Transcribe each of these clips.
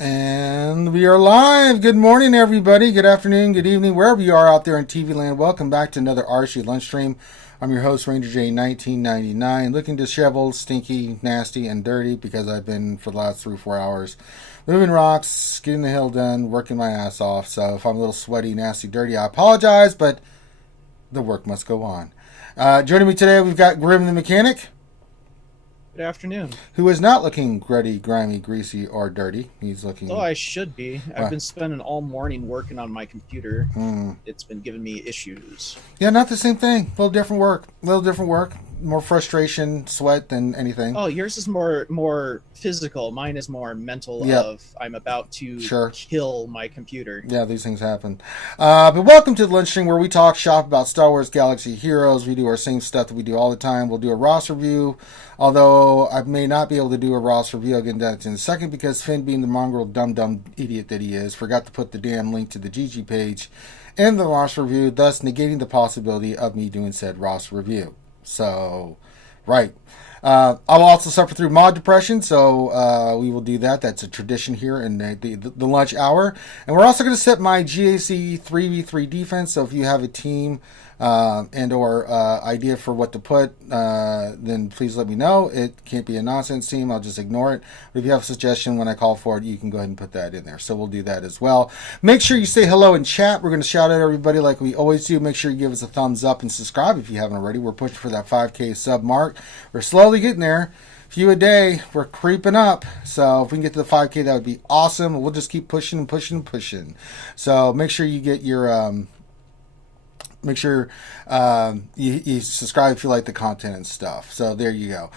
And we are live. Good morning, everybody. Good afternoon, good evening, wherever you are out there in TV land. Welcome back to another RSG lunch stream. I'm your host, Ranger J, 1999. Looking disheveled, stinky, nasty, and dirty because I've been for the last 3 or 4 hours moving rocks, getting the hill done, working my ass off. So if I'm a little sweaty, nasty, dirty, I apologize, but the work must go on. Joining me today, we've got Grim the Mechanic. Good afternoon. Who is not looking gruddy, grimy, greasy, or dirty. He's looking... Oh, I should be. I've been spending all morning working on my computer. It's been giving me issues. Yeah, not the same thing. A little different work. More frustration, sweat than anything. Oh, yours is more physical. Mine is more mental. Yep. Of I'm about to kill my computer. Yeah, these things happen. But welcome to the lunch stream where we talk shop about Star Wars Galaxy Heroes. We do our same stuff that we do all the time. We'll do a Ross review, although I may not be able to do a Ross review. I'll get into that in a second because Finn, being the mongrel dumb idiot that he is, forgot to put the damn link to the GG page in the Ross review, thus negating the possibility of me doing said Ross review. So, right. I'll also suffer through mod depression, so we will do that. That's a tradition here in the lunch hour. And we're also going to set my GAC 3v3 defense, so if you have a team and or idea for what to put, then please let me know. It can't be a nonsense team. I'll just ignore it. But if you have a suggestion when I call for it, you can go ahead and put that in there. So we'll do that as well. Make sure you say hello in chat. We're going to shout out everybody like we always do. Make sure you give us a thumbs up and subscribe if you haven't already. We're pushing for that 5K sub mark. We're slowly getting there. Few a day. We're creeping up. So if we can get to the 5K, that would be awesome. We'll just keep pushing and pushing and pushing. So make sure you get your... Make sure you subscribe if you like the content and stuff. So there you go.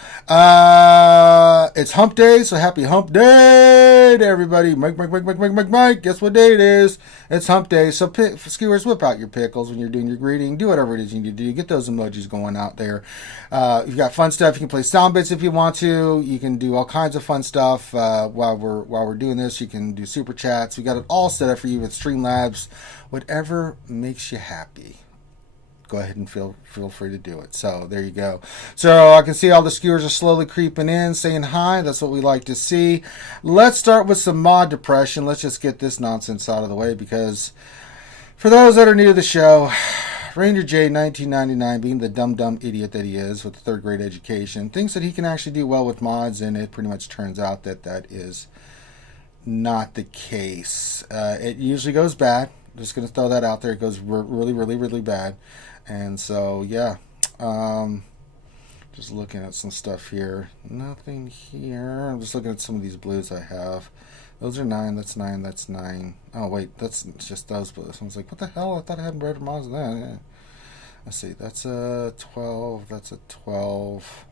It's hump day, so happy hump day to everybody. Mike. Guess what day it is? It's hump day. So skewers, whip out your pickles when you're doing your greeting. Do whatever it is you need to do. Get those emojis going out there. You've got fun stuff. You can play sound bits if you want to. You can do all kinds of fun stuff while we're doing this. You can do super chats. We got it all set up for you with Streamlabs. Whatever makes you happy. Go ahead and feel free to do it. So there you go. So I can see all the skewers are slowly creeping in, saying hi. That's what we like to see. Let's start with some mod depression. Let's just get this nonsense out of the way because for those that are new to the show, Ranger J, 1999, being the dumb idiot that he is with a third grade education, thinks that he can actually do well with mods, and it pretty much turns out that that is not the case. It usually goes bad. I'm just going to throw that out there. It goes really bad. And so, yeah, just looking at some stuff here. Nothing here. I'm just looking at some of these blues I have. Those are 9. That's 9. That's 9. Oh, wait, that's just those blues. I was like, what the hell? I thought I had better mods than that. Yeah. Let's see. That's a 12. That's a 12.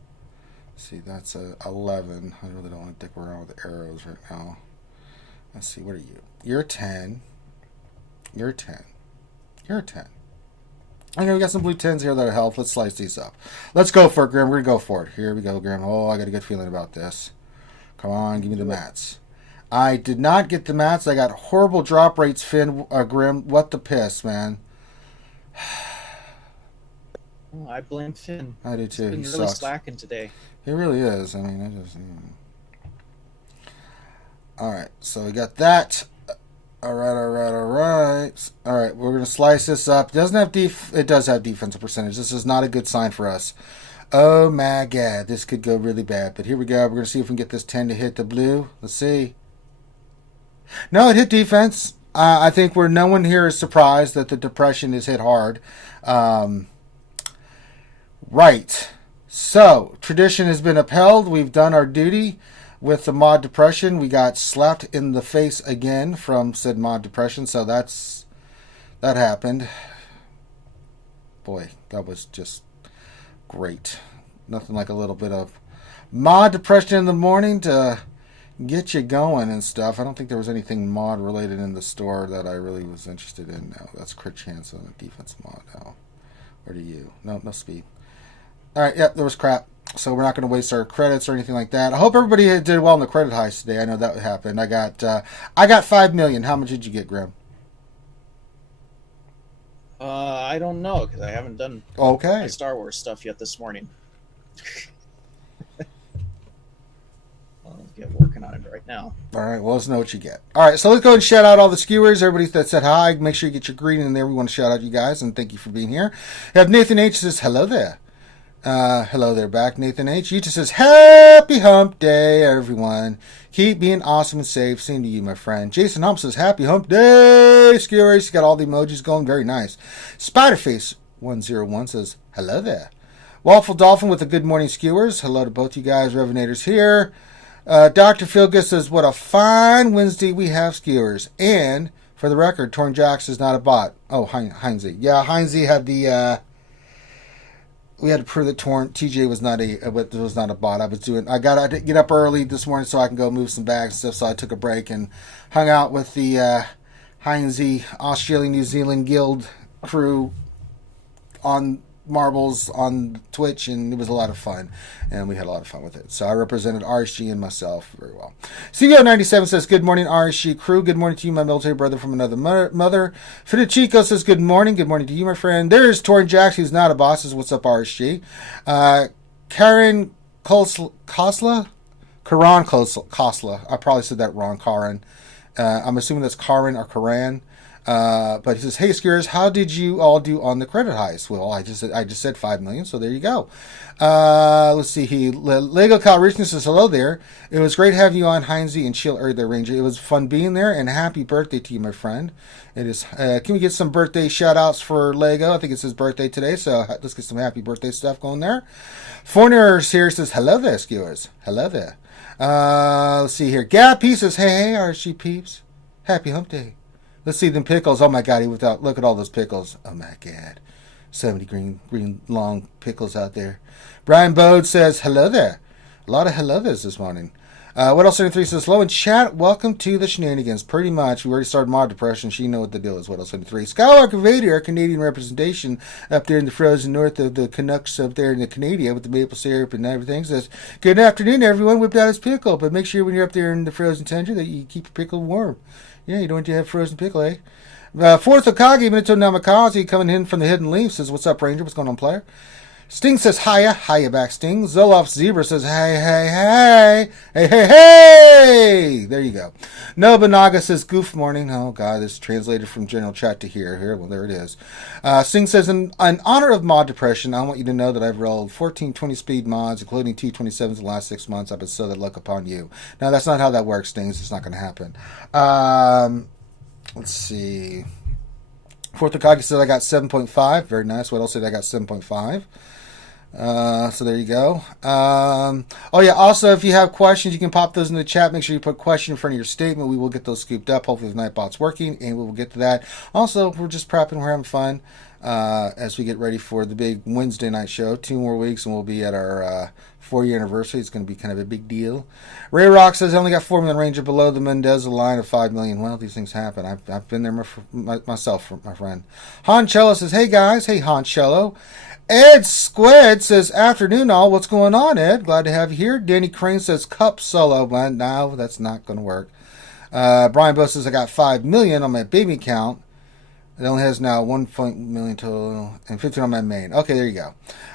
Let's see. That's a 11. I really don't want to dick around with the arrows right now. Let's see. What are you? You're a 10. You're a 10. You're a 10. I know we got some blue 10s here that'll help. Let's slice these up. Let's go for it, Grim. We're going to go for it. Here we go, Grim. Oh, I got a good feeling about this. Come on, give me the mats. I did not get the mats. I got horrible drop rates, Finn, Grim. What the piss, man. Oh, I blame Finn. I do too. He's been really slacking today. He really is. I mean, I just... All right, so we got that. All right. All right, we're going to slice this up. It doesn't have it does have defensive percentage. This is not a good sign for us. Oh, my God. This could go really bad. But here we go. We're going to see if we can get this 10 to hit the blue. Let's see. No, it hit defense. I think no one here is surprised that the depression is hit hard. Right. So, tradition has been upheld. We've done our duty. With the mod depression, we got slapped in the face again from said mod depression, so that happened. Boy, that was just great. Nothing like a little bit of mod depression in the morning to get you going and stuff. I don't think there was anything mod related in the store that I really was interested in. No, that's crit chance on a defense mod now. Or do you? No speed. All right, yeah, there was crap. So we're not going to waste our credits or anything like that. I hope everybody did well in the credit heist today. I know that happened. I got 5 million. How much did you get, Grim? I don't know because I haven't done my Star Wars stuff yet this morning. get working on it right now. All right, well, let's know what you get. All right, so let's go and shout out all the skewers, everybody that said hi. Make sure you get your greeting in there. We want to shout out you guys, and thank you for being here. We have Nathan H. says, hello there. Hello there back, Nathan H. Yuta says, happy hump day, everyone. Keep being awesome and safe. Same to you, my friend. Jason Hump says, happy hump day, skewers. He's got all the emojis going. Very nice. Spiderface101 says, hello there. Waffle Dolphin with the good morning skewers. Hello to both you guys. Revenators here. Dr. Philgus says, what a fine Wednesday we have, skewers. And, for the record, Torn Jacks is not a bot. Oh, Heinze. Yeah, Heinze had the... we had to prove that TJ was not a bot. I got to get up early this morning so I can go move some bags and stuff. So I took a break and hung out with the Heinze Australia New Zealand Guild crew on marbles on Twitch, and it was a lot of fun, and we had a lot of fun with it. So I represented RSG and myself very well. CVO97 says, good morning, RSG crew. Good morning to you, my military brother from another mother. Fidchico says, good morning. Good morning to you, my friend. There's Torn Jacks, who's not a boss, says, what's up, RSG? Karen Kosla? Karan Kosla. I probably said that wrong, Karan. I'm assuming that's Karan or Karan. But he says, hey, skewers, how did you all do on the credit heist? Well, I just said 5 million, so there you go. Let's see. Lego Kyle Richness says, hello there. It was great having you on, Heinze and Chill there, Ranger. It was fun being there, and happy birthday to you, my friend. It is. Can we get some birthday shout-outs for Lego? I think it's his birthday today, so let's get some happy birthday stuff going there. Foreigners here says, hello there, skewers. Hello there. Let's see here. Gappy says, hey, RSG peeps. Happy hump day. Let's see them pickles. Oh my God, look at all those pickles. Oh my God. 70 green long pickles out there. Brian Bode says, hello there. A lot of hello there's this morning. What else 73 says, hello in chat. Welcome to the shenanigans. Pretty much. We already started mod depression. She know what the deal is. What else 73? Skywalker Vader, our Canadian representation up there in the frozen north of the Canucks up there in the Canada with the maple syrup and everything, says, good afternoon, everyone. Whipped out his pickle. But make sure when you're up there in the frozen tundra that you keep your pickle warm. Yeah, you don't want to have frozen pickle, eh? Fourth Okage, Minato Namikaze, coming in from the Hidden Leaf, says, what's up, Ranger? What's going on, player? Sting says, hiya back, Sting. Zoloff Zebra says, hey. There you go. Nobunaga says, goof morning. Oh, God, this is translated from general chat to here. Well, there it is. Sting says, in honor of mod depression, I want you to know that I've rolled 14 20-speed mods, including 2 27s in the last 6 months. I've bestowed that luck upon you. Now, that's not how that works, Sting. It's not going to happen. Let's see. Fourth Okage said I got 7.5. Very nice. What else did I got? 7.5. So there you go. Oh yeah, also if you have questions, you can pop those in the chat. Make sure you put question in front of your statement. We will get those scooped up. Hopefully the Nightbot's working, and we will get to that. Also, we're just prepping, we're having fun as we get ready for the big Wednesday night show. 2 more weeks and we'll be at our 4-year anniversary. It's going to be kind of a big deal. Ray Rock says, I only got 4 million Ranger below the Mendoza line of 5 million. Well, these things happen. I've been there myself, my friend. Han Cello says, hey guys. Hey Han Cello. Ed Squid says, afternoon all. What's going on, Ed? Glad to have you here. Danny Crane says, cup solo. But no, that's not going to work. Brian Bush says, I got 5 million on my baby account. It only has now 1 million total and 15 on my main. Okay, there you go.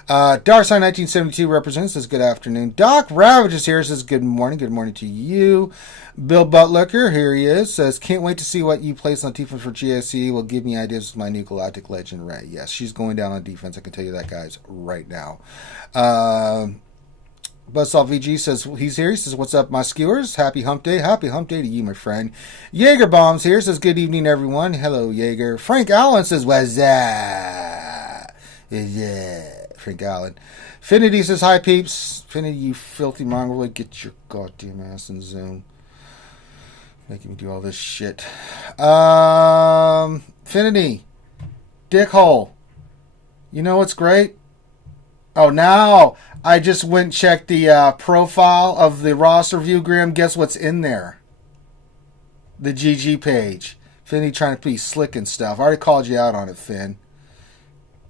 Darsign 1972 represents, says, good afternoon. Doc Ravage is here, says, good morning. Good morning to you. Bill Butlicker, here he is, says, can't wait to see what you place on defense for GSC. Will give me ideas with my new Galactic Legend, Ray. Yes, she's going down on defense. I can tell you that, guys, right now. Buzzsaw VG says, he's here. He says, what's up, my skewers? Happy hump day. Happy hump day to you, my friend. Jaeger Bombs here, says, good evening, everyone. Hello, Jaeger. Frank Allen says, what's up? Yeah, Frank Allen. Finity says, hi, peeps. Finity, you filthy mongrel. Get your goddamn ass in Zoom. Making me do all this shit. Finity. Dickhole. You know what's great? Oh, now I just went and checked the profile of the roster view, Graham. Guess what's in there? The GG page. Finny trying to be slick and stuff. I already called you out on it, Finn.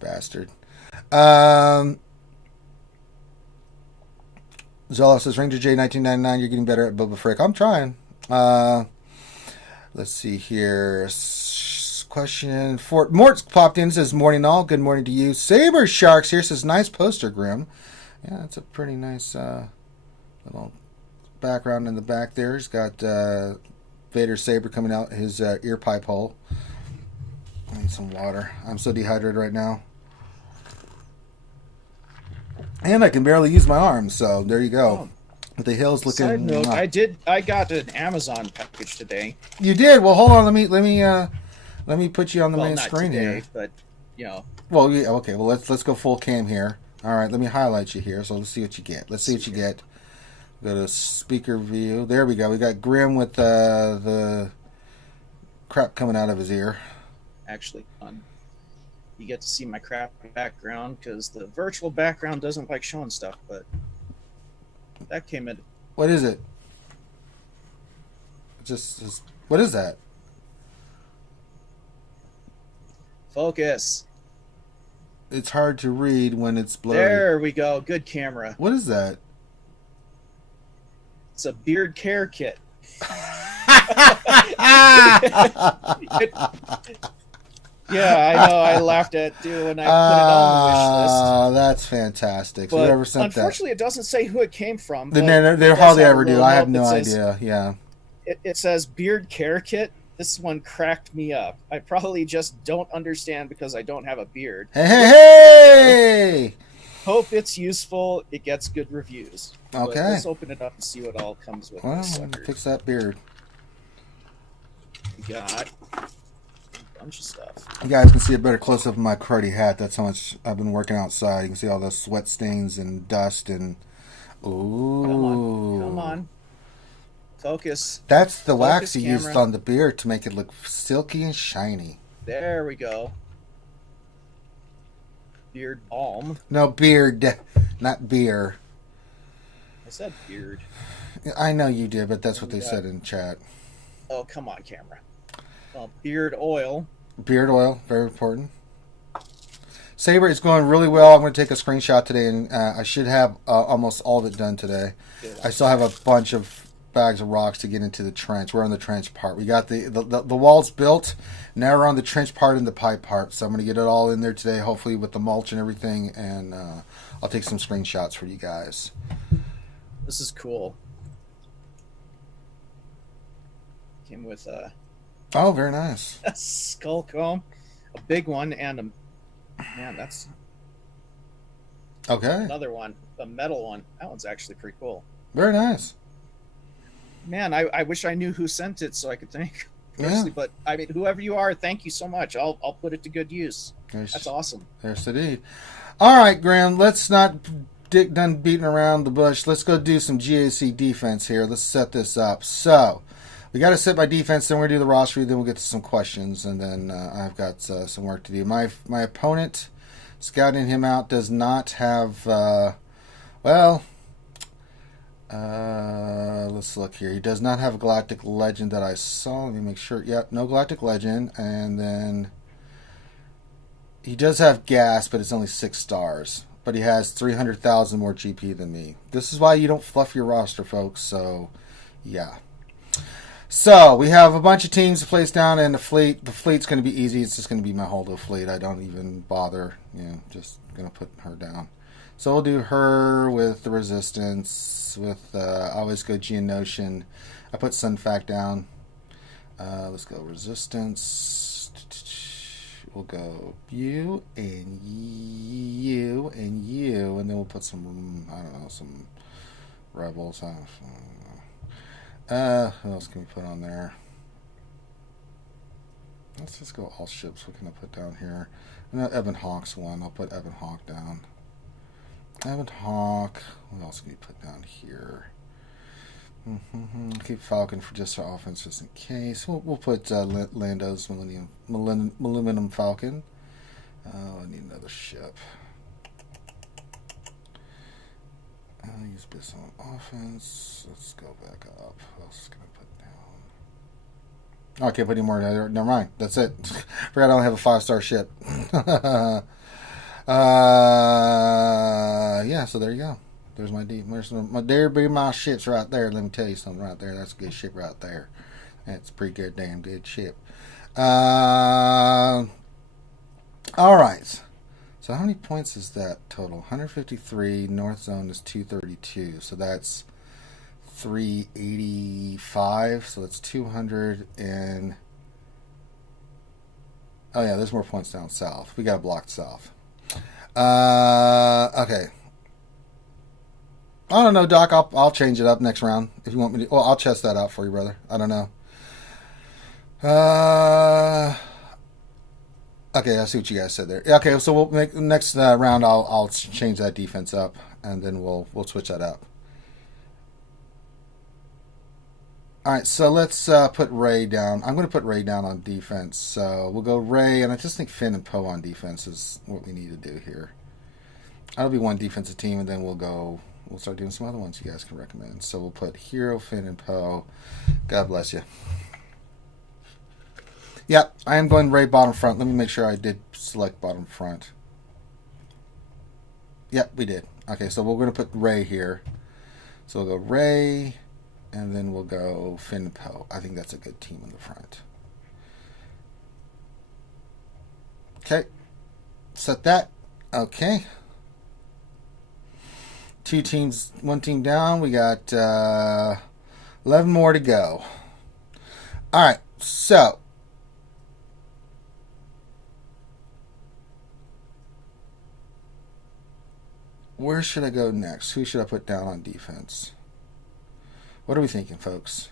Bastard. Zola says, Ranger J 1999, you're getting better at Boba Frick. I'm trying. Let's see here. Question. Fort Mort's popped in, says, morning all. Good morning to you. Saber Sharks here says, nice poster, Grim. Yeah, that's a pretty nice little background in the back there. He's got Vader's saber coming out his ear pipe hole. I need some water. I'm so dehydrated right now. And I can barely use my arms, so there you go. But the hill's looking. Side note, I got an Amazon package today. You did? Well, hold on. Let me put you on the main not screen today, here. But you know. Well, yeah, okay. Well, let's go full cam here. All right, let me highlight you here. So let's see what you get. Let's see what you get. Go to speaker view. There we go. We got Grim with the crap coming out of his ear. Actually, you get to see my crap background because the virtual background doesn't like showing stuff, but that came in. What is it? What is that? Focus. It's hard to read when it's blurry. There we go. Good camera. What is that? It's a beard care kit. Yeah, I know. I laughed at it too, and I put it on the wish list. Oh, that's fantastic. But whoever sent unfortunately, it doesn't say who it came from. They hardly ever do. I have no idea. Yeah. It says beard care kit. This one cracked me up. I probably just don't understand because I don't have a beard. Hey! Hope it's useful. It gets good reviews. Okay. But let's open it up and see what all comes with Well, this let me sucker. fix that beard. We got a bunch of stuff. You guys can see a better close-up of my karate hat. That's how much I've been working outside. You can see all the sweat stains and dust and... Ooh. Come on. Focus. That's the wax you camera. used on the beard to make it look silky and shiny. There we go. Beard balm. No, beard, not beer. I said beard. I know you did, but that's what they said in chat. Oh, come on, camera. Well, beard oil. Beard oil, very important. Saber is going really well. I'm going to take a screenshot today, and I should have almost all of it done today. Good. I still have a bunch of bags of rocks to get into the trench. We're on the trench part. We got the walls built. Now we're on the trench part and the pipe part. So I'm going to get it all in there today, hopefully with the mulch and everything, and I'll take some screenshots for you guys. This is cool. Came with Oh, very nice. a skull comb, a big one, and a... Man, that's Okay. another one, a metal one. That one's actually pretty cool. Very nice. Man, I wish I knew who sent it so I could thank. Yeah. But I mean, whoever you are, thank you so much. I'll put it to good use. That's awesome. There's the deed. All right, Graham. Let's not done beating around the bush. Let's go do some GAC defense here. Let's set this up. So we got to set my defense. Then we're gonna do the roster review. Then we'll get to some questions, and then I've got some work to do. My opponent, scouting him out, does not have. Let's look here. He does not have a Galactic Legend that I saw. Let me make sure. Yep, no Galactic Legend. And then he does have gas, but it's only 6 stars. But he has 300,000 more GP than me. This is why you don't fluff your roster, folks. So, yeah. So, we have a bunch of teams to place down in the fleet. The fleet's going to be easy. It's just going to be my Holdo fleet. I don't even bother. Just going to put her down. So we'll do her with the resistance, with always go Geonosian. I put Sunfac down. Let's go resistance. We'll go you and you and you, and then we'll put some, I don't know, some rebels. Who else can we put on there? Let's just go all ships. What can I put down here? I know Evan Hawk's one. I'll put Evan Hawk down. Evan Hawk. What else can we put down here? Keep Falcon for just our offense, just in case. We'll put Lando's Millennium Falcon. I need another ship. I'll use this on offense. Let's go back up. What else can I put down? Oh, I can't put any more. Never mind. That's it. Forgot I don't have a 5-star ship. Yeah, so there you go. There's my deep. There be my ships right there. Let me tell you something right there. That's a good ship right there. That's a pretty good, damn good ship. All right. So how many points is that total? 153. North zone is 232. So that's 385, so that's 200 and... Oh yeah, there's more points down south. We got blocked south. Okay. I don't know, Doc. I'll change it up next round if you want me to. Well, I'll chest that out for you, brother. I don't know. Okay, I see what you guys said there. Okay, so we'll make next round. I'll change that defense up, and then we'll switch that up. All right, so let's put Ray down. I'm going to put Ray down on defense. So we'll go Ray, and I just think Finn and Poe on defense is what we need to do here. That'll be one defensive team, and then we'll start doing some other ones you guys can recommend. So we'll put Hero, Finn, and Poe. God bless you. Yeah, I am going Ray bottom front. Let me make sure I did select bottom front. Yep, we did. Okay, so we're going to put Ray here. So we'll go Ray, and then we'll go Finn and Poe. I think that's a good team in the front. Okay, set that. Okay. 2 teams, 1 team down. We got 11 more to go. All right, so where should I go next? Who should I put down on defense? What are we thinking, folks?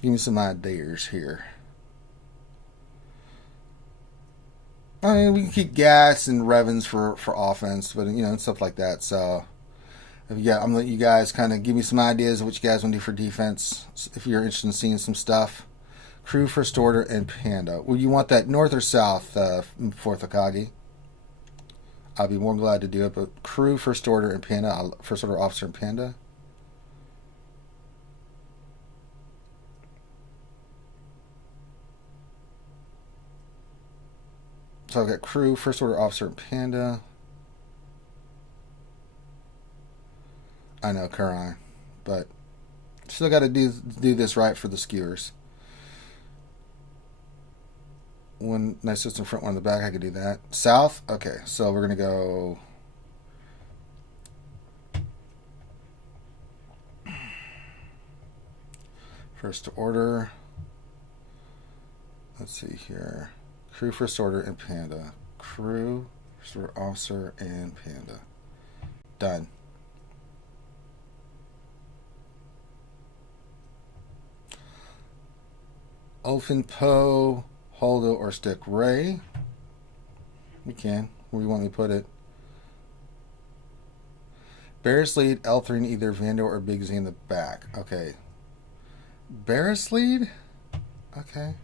Give me some ideas here. I mean, we can keep Gas and Revens for offense, but and stuff like that. So, I'm gonna let you guys kind of give me some ideas of what you guys want to do for defense. If you're interested in seeing some stuff, Crew, First Order, and Panda. Well, you want that north or south, Fourth Hokage? I'll be more glad to do it. But Crew, First Order, and Panda. First Order Officer and Panda. So I've got Crew, First Order Officer, and Panda. I know, Karai. But still got to do this right for the skewers. One nice system front, one in the back. I could do that. South? Okay, so we're going to go... First Order. Let's see here. Crew, First Order, and Panda. Crew, First Order Officer, and Panda. Done. Olfin, Poe, Holdo, or Stick Ray. We can. Where do you want me to put it? Barris lead, L3 in either Vando or Big Z in the back. Okay. Barris lead? Okay.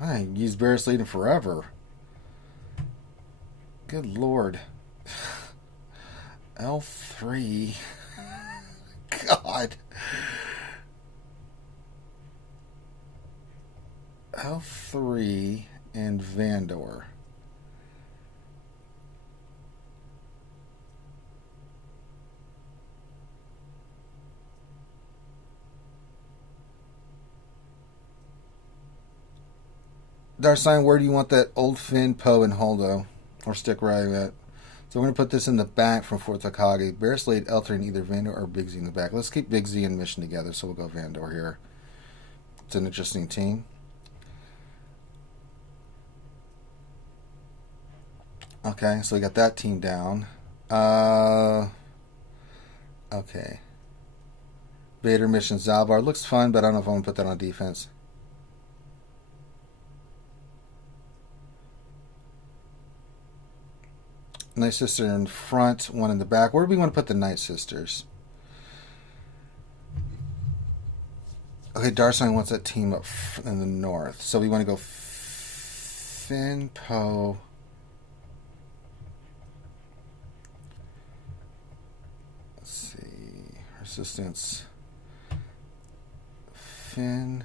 I ain't used Barris lead in forever. Good Lord. L3. God. L3 and Vandor. Darsign, where do you want that old Finn, Poe, and Holdo? Or Stick Ray at? So we're going to put this in the back from Fourth Hokage. Barris lead, L3 in either Vandor or Big Z in the back. Let's keep Big Z and Mission together, so we'll go Vandor here. It's an interesting team. Okay, so we got that team down. Okay. Vader Mission Zalbar. Looks fun, but I don't know if I want to put that on defense. Night Sister in front, one in the back. Where do we want to put the Night Sisters? Okay, Darsign wants that team up in the north. So we want to go Finn, Poe. Let's see. Resistance. Finn,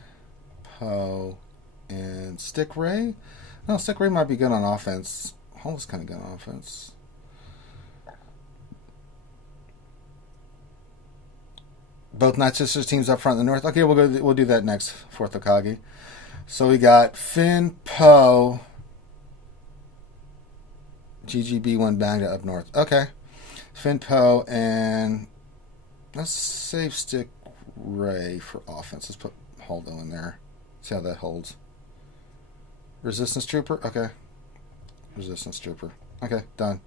Poe, and Stick Ray? No, Stick Ray might be good on offense. Holdo's kind of good on offense. Both Night Sisters teams up front in the north. Okay, we'll do that next, Fourth Hokage. So we got Finn, Poe, GGB1 Bangda up north. Okay. Finn, Poe, and Let's save stick Ray for offense. Let's put Holdo in there. See how that holds. Resistance Trooper? Okay. Resistance Trooper. Okay, done.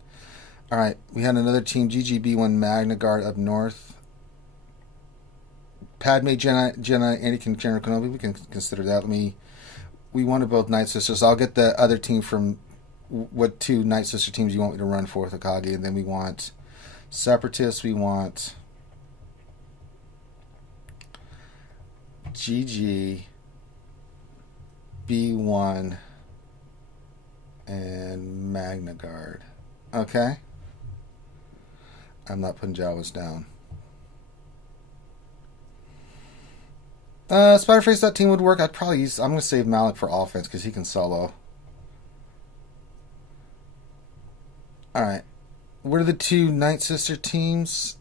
Alright, we had another team, GGB1 Magna Guard up north. Padme, Jenna, Anakin, General Kenobi. We can consider that. We wanted both Night Sisters. I'll get the other team from what 2 Night Sister teams you want me to run for with Akagi. And then we want Separatists. We want GG, B1, and Magna Guard. Okay. I'm not putting Jawas down. Spiderface, that team would work. I'm going to save Malik for offense because he can solo. Alright. What are the 2 Night Sister teams?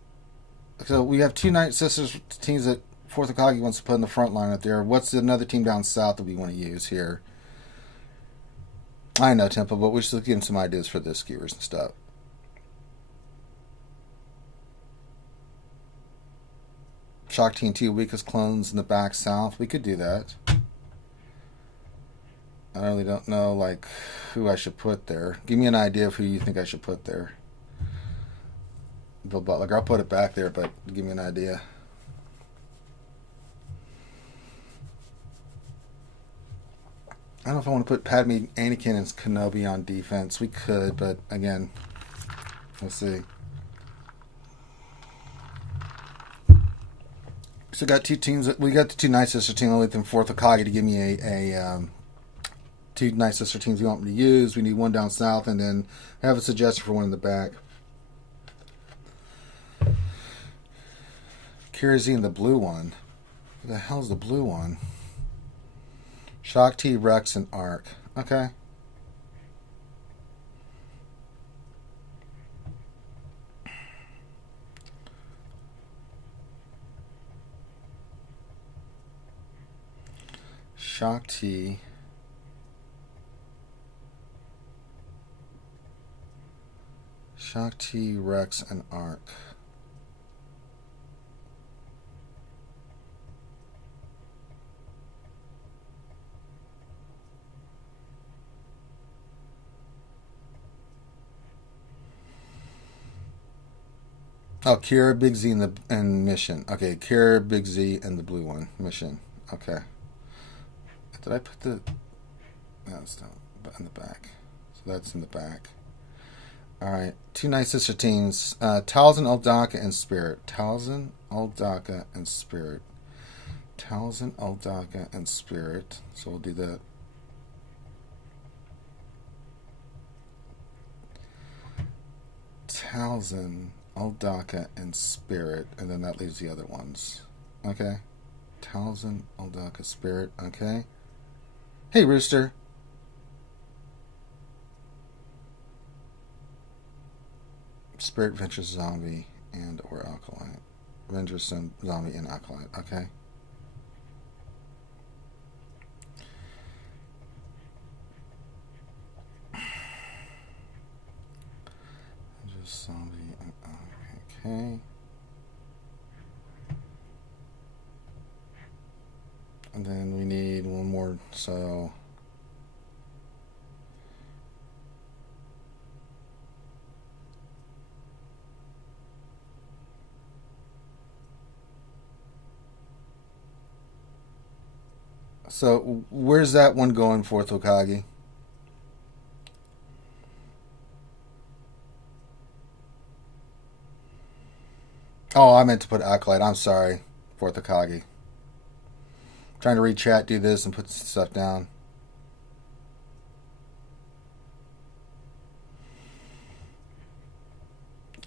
So we have 2 Night Sisters teams that 4th Akagi wants to put in the front line up there. What's another team down south that we want to use here? I know, Temple, but we should give him some ideas for the skewers and stuff. Shock Team 2 weakest clones in the back south. We could do that. I really don't know, like, who I should put there. Give me an idea of who you think I should put there. Bill Butler. I'll put it back there, but give me an idea. I don't know if I want to put Padme, Anakin, and Kenobi on defense. We could, but again, we'll see. So got 2 teams. We got the 2 Night Sister teams. I'll let them 4th Akagi to give me a 2 Night Sister teams you want me to use. We need 1 down south, and then I have a suggestion for 1 in the back. Kirazine, the blue one. What the hell's the blue one? Shock T, Rex, and Arc. Okay. Shock T. Shock T, Rex, and Arc. Oh, Kira, Big Z, and Mission. Okay, Kira, Big Z, and the blue one. Mission. Okay. Did I put the... No, it's not in the back. So that's in the back. Alright. 2 Night Sister teams. Talzin, Uldaka, and Spirit. Talzin, Uldaka, and Spirit. Talzin, Uldaka, and Spirit. So we'll do that. Talzin, Uldaka, and Spirit, and then that leaves the other ones. Okay. Talzin, Uldaka, Spirit. Okay. Hey, Rooster. Spirit, Venture, Zombie, and or Alkalite. Venture, Zombie, and Alkalite. Okay. Venture, Zombie, and okay. And then we need 1 more, so... So, where's that one going for, Tokagi? Oh, I meant to put Acolyte. I'm sorry, for Tokagi. Trying to read chat, do this, and put stuff down.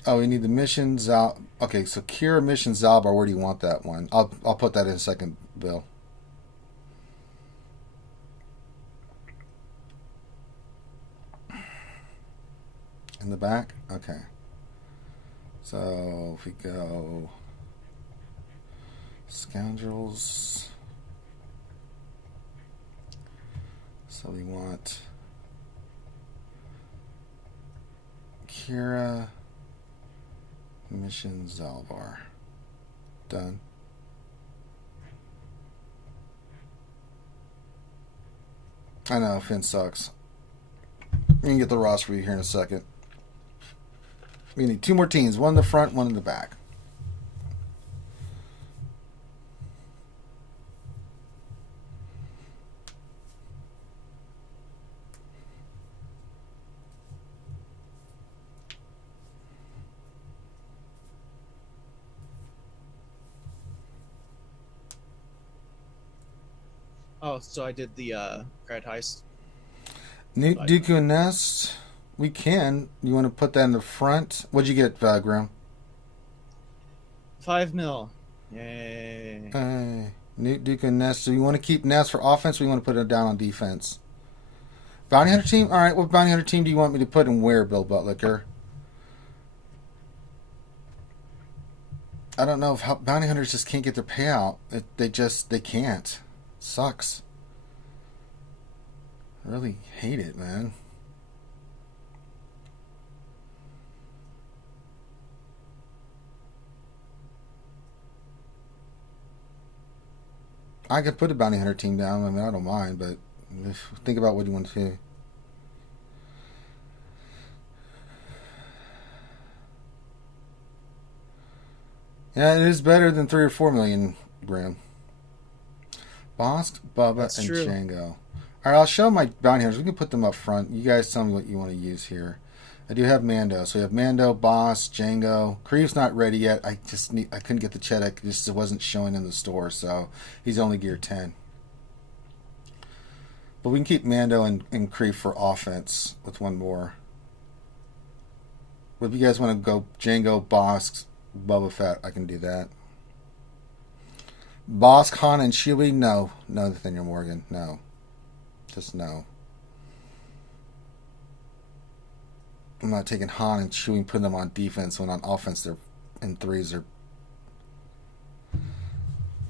Oh, we need the mission Zal. Okay, so Kira mission Zalbar. Where do you want that one? I'll put that in a second, Bill. In the back? Okay. So if we go Scoundrels. So we want Kira mission Zalbar. Done. I know, Finn sucks. We can get the roster review here in a second. We need 2 more teams. One in the front, one in the back. Oh, so I did the Crowd Heist. Newt, Dooku, and Nest. We can. You want to put that in the front? What'd you get, Graham? 5 mil. Yay. Newt, Dooku, and Nest. So you want to keep Nest for offense, or you want to put it down on defense? Bounty Hunter team? Alright, what Bounty Hunter team do you want me to put in where, Bill Butlicker? I don't know if Bounty Hunters just can't get their payout. They can't. Sucks. I really hate it, man. I could put a Bounty Hunter team down. I mean, I don't mind, but think about what you want to do. Yeah, it is better than 3 or 4 million, Graham. Bosk, Bubba, That's and true. Django. Alright, I'll show my bounty hunters. We can put them up front. You guys tell me what you want to use here. I do have Mando. So we have Mando, Boss, Django. Kreef's not ready yet. I couldn't get the Cheddar. It wasn't showing in the store, so he's only gear 10. But we can keep Mando and Kreef for offense with one more. But if you guys want to go Django, Bosk, Boba Fett, I can do that. Bosk, Han, and Chewie? No. No, Nathaniel Morgan. No. Just no. I'm not taking Han and Chewie and putting them on defense when on offense they're in 3s.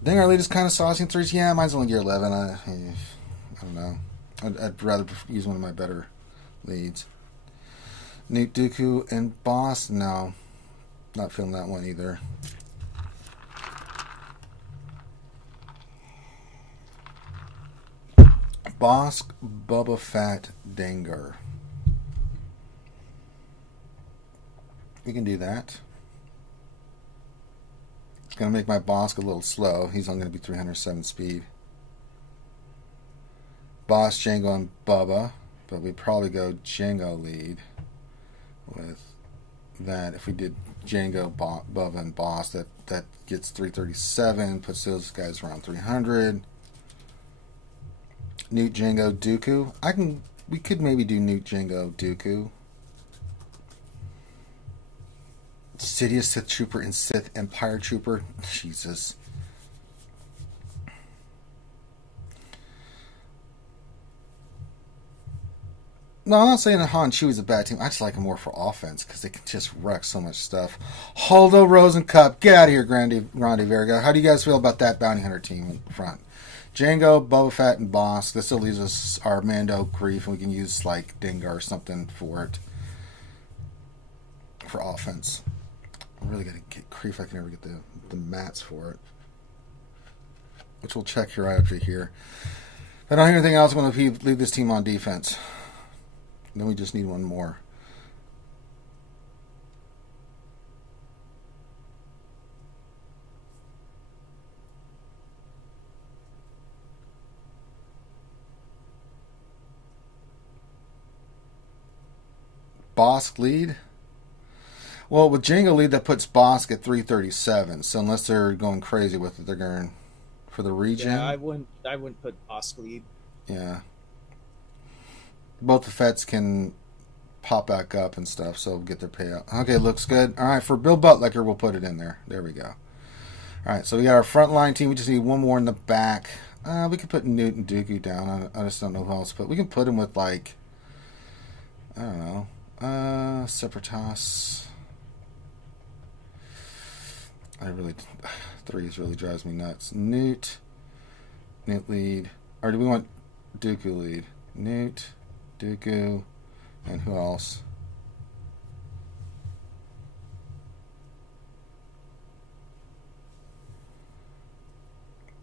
Dang, our lead is kind of saucy in 3s. Yeah, mine's only gear 11. I don't know. I'd rather use one of my better leads. Newt, Dooku, and Boss? No. Not feeling that one either. Bosk, Boba Fett, Dengar. We can do that. It's going to make my Bosk a little slow. He's only going to be 307 speed. Boss, Django, and Bubba. But we'd probably go Django lead with that. If we did Django, Bubba, and Boss, that gets 337, puts those guys around 300. Newt, Django, Dooku. We could maybe do Newt, Django, Dooku. Sidious, Sith Trooper, and Sith Empire Trooper. Jesus. No, I'm not saying that Han and Chewie's a bad team. I just like them more for offense because they can just wreck so much stuff. Holdo, Rosencup, get out of here, Grande Verga. How do you guys feel about that bounty hunter team in front? Django, Boba Fett, and Boss. This still leaves us our Mando, Kreef, and we can use like Dengar or something for it. For offense. I'm really going to get Kreef. I can never get the mats for it. Which we'll check here right after here. If I don't hear anything else, I'm going to leave this team on defense. Then we just need one more. Bosk lead? Well, with Django lead, that puts Bosk at 337. So unless they're going crazy with it, they're going for the region. Yeah, I wouldn't put Bosk lead. Yeah. Both the Fets can pop back up and stuff, so we'll get their payout. Okay, looks good. All right, for Bill Butlicker, we'll put it in there. There we go. All right, so we got our front line team. We just need one more in the back. We could put Newt and Dooku down. I just don't know who else. But we can put him with, like, I don't know, Separatists. Threes really drives me nuts. Newt lead. Or do we want Dooku lead? Newt, Dooku, and who else?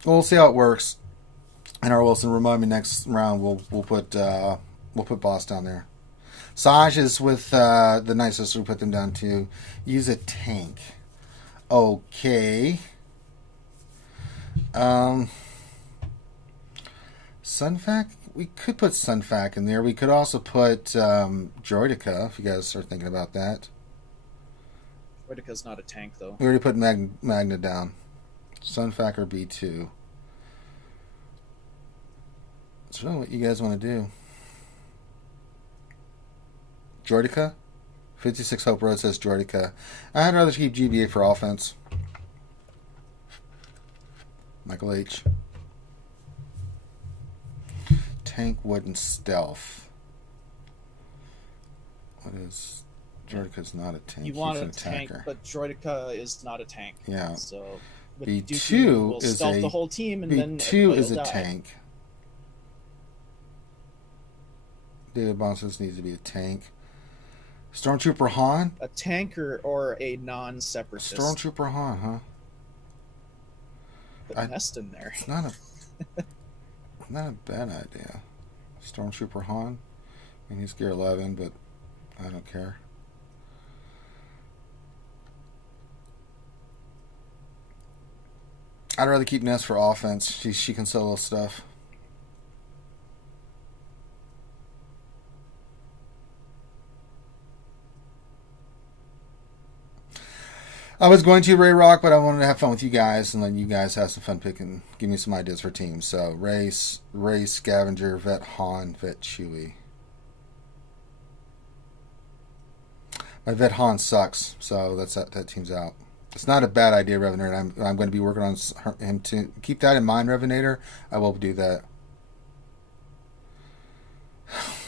we'll see how it works. And our Wilson, remind me next round. We'll put Boss down there. Saj is with the nicest. We put them down to use a tank. Okay. Sunfac. We could put Sunfac in there. We could also put Droidica, if you guys are thinking about that. Droidica's not a tank, though. We already put Magna down. Sunfac or B2. So what you guys want to do. Droidica? 56 Hope Road says Droidica. I'd rather keep GBA for offense. Michael H. Tank, wood, and stealth. What is... Droidica's not a tank. You want He's a an tank, attacker. but Droidica is not a tank. Yeah. So with B2 Dooku, we'll is stealth a... the whole team, and then B2 is a die. tank. David Bonsis needs to be a tank. Stormtrooper Han? A tanker or a non-separatist. Stormtrooper Han, huh? Put Nest in there. It's not a bad idea. Stormtrooper Han. I mean, he's gear 11, but I don't care. I'd rather keep Ness for offense. She can solo stuff. I was going to Ray Rock, but I wanted to have fun with you guys and let you guys have some fun picking. Give me some ideas for teams. So Ray, Scavenger, Vet Han, Vet Chewie. My Vet Han sucks, so that team's out. It's not a bad idea, Revenator. I'm going to be working on him to keep that in mind, Revenator. I will do that.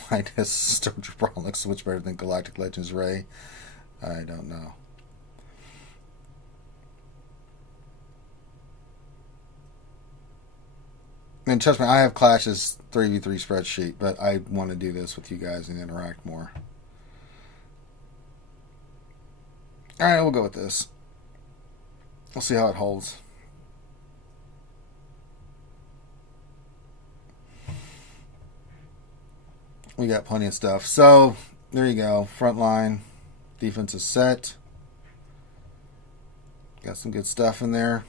Why does Stormtrooper look so much better than Galactic Legends Ray? I don't know. And trust me, I have Clash's 3v3 spreadsheet, but I want to do this with you guys and interact more. Alright, we'll go with this. We'll see how it holds. We got plenty of stuff. So, there you go. Front line. Defense is set. Got some good stuff in there.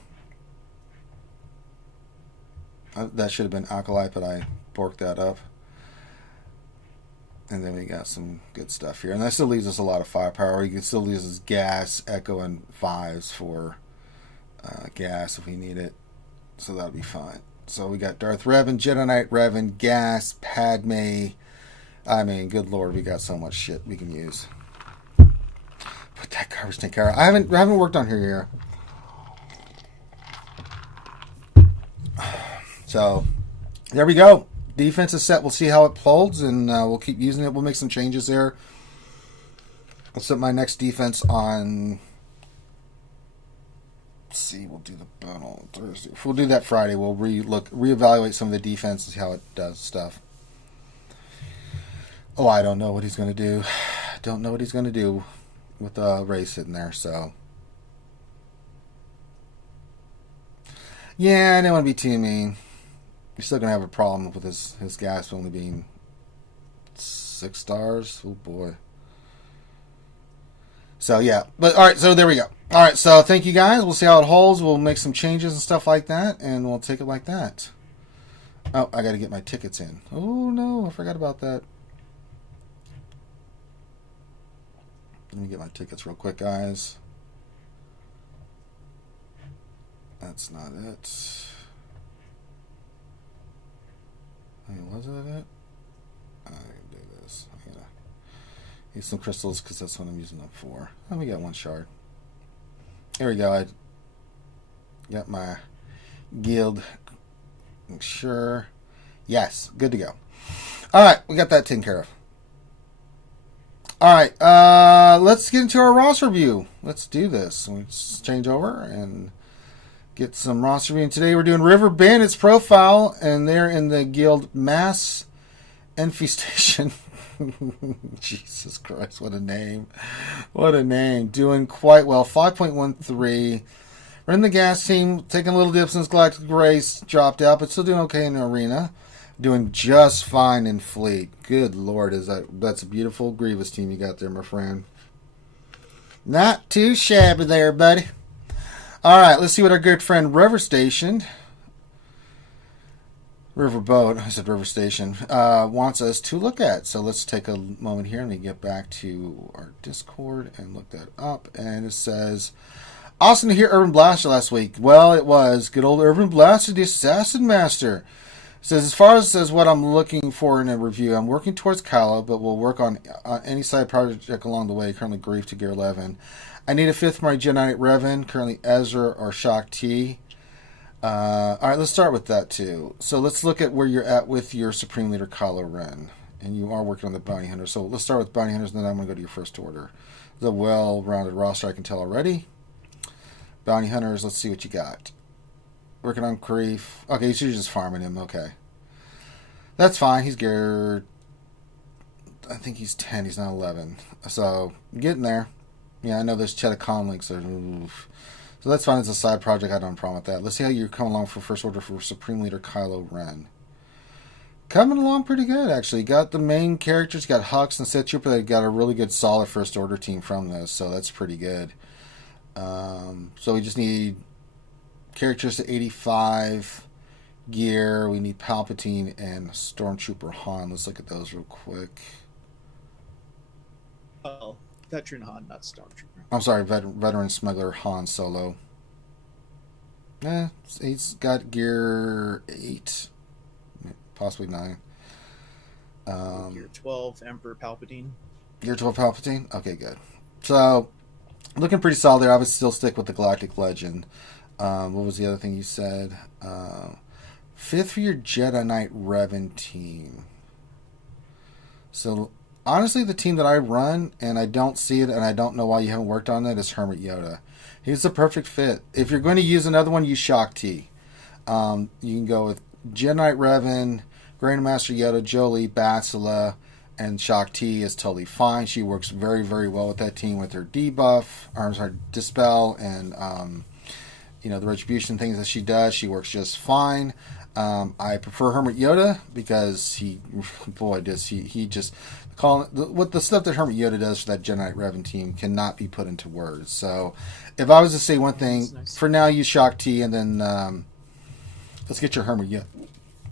That should have been Acolyte, but I borked that up. And then we got some good stuff here. And that still leaves us a lot of firepower. You can still use this gas, echo, and fives for gas if we need it. So that'll be fine. So we got Darth Revan, Jedi Knight Revan, gas, Padme. I mean, good lord, we got so much shit we can use. Put that garbage tank out. I haven't worked on here yet. So, there we go. Defense is set. We'll see how it holds, and we'll keep using it. We'll make some changes there. I'll set my next defense on... Let's see, we'll do the battle on Thursday. If we'll do that Friday, we'll reevaluate some of the defense and see how it does stuff. Oh, I don't know what he's going to do. Don't know what he's going to do with Ray sitting there, so... Yeah, I didn't want to be too mean. You're still going to have a problem with his gas only being 6 stars. Oh, boy. So, yeah. But, all right, so there we go. All right, so thank you, guys. We'll see how it holds. We'll make some changes and stuff like that, and we'll take it like that. Oh, I got to get my tickets in. Oh, no, I forgot about that. Let me get my tickets real quick, guys. That's not it. Hey, was it it? I can do this. I gotta use some crystals because that's what I'm using them for. Oh, we got 1 shard. There we go. I got my guild. Make sure. Yes, good to go. All right, we got that taken care of. All right, let's get into our roster review. Let's do this. Let's change over and get some roster review. And today we're doing River Bandits profile, and they're in the guild Mass Infestation. Jesus Christ, what a name. What a name. Doing quite well. 5.13. Running the gas team, taking a little dip since Galactic Grace dropped out, but still doing okay in the arena. Doing just fine in Fleet. Good lord, that's a beautiful Grievous team you got there, my friend. Not too shabby there, buddy. Alright, let's see what our good friend River Station, Riverboat, I said River Station, wants us to look at. So let's take a moment here and get back to our Discord and look that up. And it says, awesome to hear Urban Blaster last week. Well, it was. Good old Urban Blaster, the Assassin Master. It says, as far as what I'm looking for in a review, I'm working towards Kala, but we'll work on any side project along the way. Currently Grief to Gear 11. I need a 5th for my Jedi Knight Revan, currently Ezra or Shock T. Alright, let's start with that too. So let's look at where you're at with your Supreme Leader Kylo Ren. And you are working on the Bounty Hunter. So let's start with Bounty Hunters, and then I'm going to go to your first order. It's a well-rounded roster, I can tell already. Bounty Hunters, let's see what you got. Working on Grief. Okay, so you're just farming him. Okay. That's fine. He's geared... I think he's 10. He's not 11. So, getting there. Yeah, I know there's Cheddar Conlinks there. Oof. So that's fine. It's a side project. I don't have a problem with that. Let's see how you come along for first order for Supreme Leader Kylo Ren. Coming along pretty good, actually. Got the main characters. Got Hux and Sith Trooper. They got a really good, solid first order team from this. So that's pretty good. So we just need characters to 85 gear. We need Palpatine and Stormtrooper Han. Let's look at those real quick. Oh, Veteran Han, not Stormtrooper. I'm sorry, veteran smuggler Han Solo. He's got gear 8, possibly 9. Gear 12, Emperor Palpatine. Gear 12 Palpatine? Okay, good. So, looking pretty solid there. I would still stick with the Galactic Legend. What was the other thing you said? 5th for your Jedi Knight Revan team. So, honestly, the team that I run, and I don't see it, and I don't know why you haven't worked on it, is Hermit Yoda. He's the perfect fit. If you're going to use another one, use Shock T. You can go with Jedi Knight Revan, Grandmaster Yoda, Jolie, Bastila, and Shock T is totally fine. She works very, very well with that team with her debuff, or her dispel, and the retribution things that she does. She works just fine. I prefer Hermit Yoda because he just what the stuff that Hermit Yoda does for that Jedi Knight Revan team cannot be put into words. So, if I was to say one thing, nice. For now, use Shock T, and then let's get your Hermit Yoda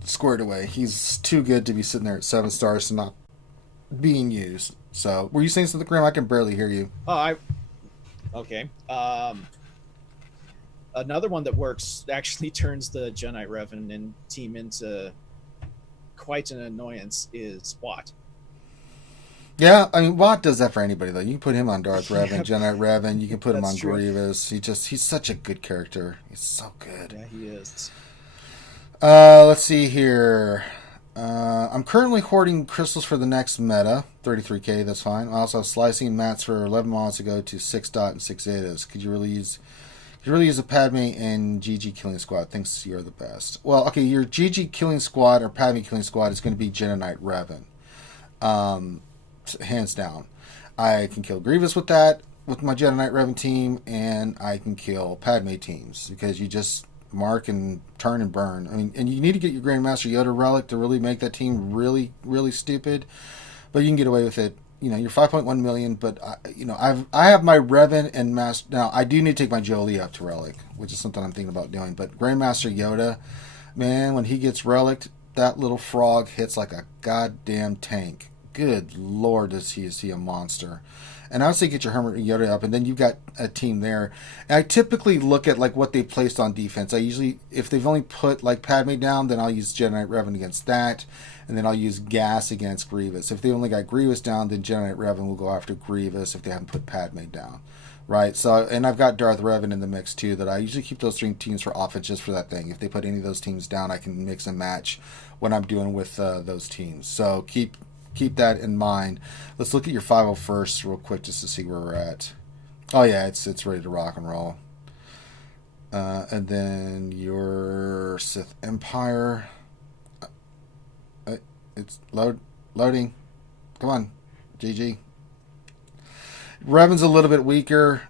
squared away. He's too good to be sitting there at 7 stars and not being used. So, were you saying something, Graham? I can barely hear you. Okay. Another one that works actually turns the Jedi Knight Revan and team into quite an annoyance is Watt. Yeah, I mean, Watt does that for anybody, though. You can put him on Darth Revan, Jedi Knight Revan. You can put him on true. Grievous. He's such a good character. He's so good. Yeah, he is. Let's see here. I'm currently hoarding crystals for the next meta. 33k, that's fine. I also have slicing mats for 11 miles to go to 6 dot and 6 Zetas. Could you really use a Padme and GG Killing Squad? Thinks you're the best. Well, okay, your GG Killing Squad or Padme Killing Squad is going to be Jedi Knight Revan. Hands down. I can kill Grievous with that, with my Jedi Knight Revan team, and I can kill Padme teams, because you just mark and turn and burn. I mean, and you need to get your Grandmaster Yoda relic to really make that team really, really stupid, but you can get away with it. You're 5.1 million, but I have my Revan and Master. Now I do need to take my Jolie up to relic, which is something I'm thinking about doing. But Grandmaster Yoda, man, when he gets relic, that little frog hits like a goddamn tank. Good lord, is he a monster. And I would say get your Hermit Yoda up, and then you've got a team there. And I typically look at like what they placed on defense. I usually, if they've only put like Padme down, then I'll use Jedi Knight Revan against that, and then I'll use Gas against Grievous. If they only got Grievous down, then Jedi Knight Revan will go after Grievous if they haven't put Padme down. Right? So, and I've got Darth Revan in the mix too, that I usually keep those 3 teams for offense just for that thing. If they put any of those teams down, I can mix and match what I'm doing with those teams. So keep that in mind. Let's look at your 501st real quick just to see where we're at. Oh yeah, it's ready to rock and roll. And then your Sith Empire. It's loading. Come on, GG. Revan's a little bit weaker.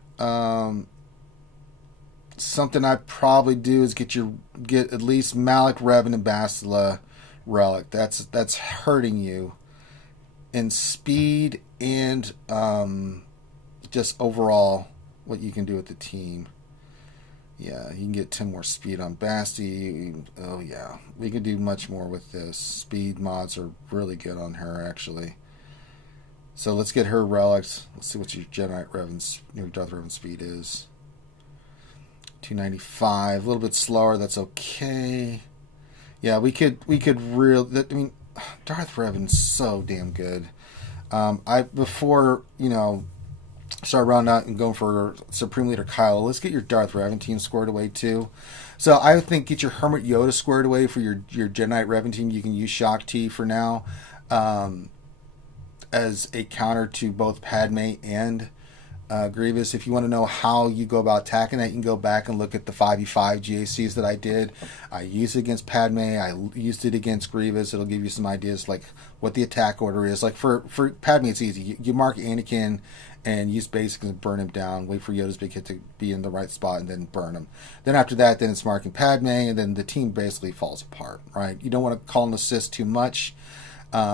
something I'd probably do is get at least Malik, Revan, and Bastila Relic. That's hurting you in speed and just overall what you can do with the team. Yeah, you can get 10 more speed on Basti. Oh yeah, we could do much more with this. Speed mods are really good on her actually. So let's get her relics. Let's see what your Jedi Revan's, your Darth Revan speed is. 295, a little bit slower. That's okay. Yeah, we could really. I mean, Darth Revan's so damn good. Before start rounding out and going for Supreme Leader Kylo, let's get your Darth Revan team squared away too. So I think get your Hermit Yoda squared away for your Jedi Revan team. You can use Shock T for now as a counter to both Padme and Grievous. If you want to know how you go about attacking that, you can go back and look at the 5v5 GACs that I did. I used it against Padme. I used it against Grievous. It'll give you some ideas like what the attack order is. Like for Padme, it's easy. You mark Anakin and use basics and burn him down. Wait for Yoda's big hit to be in the right spot and then burn him. Then after that, then it's marking Padme, and then the team basically falls apart. Right? You don't want to call an assist too much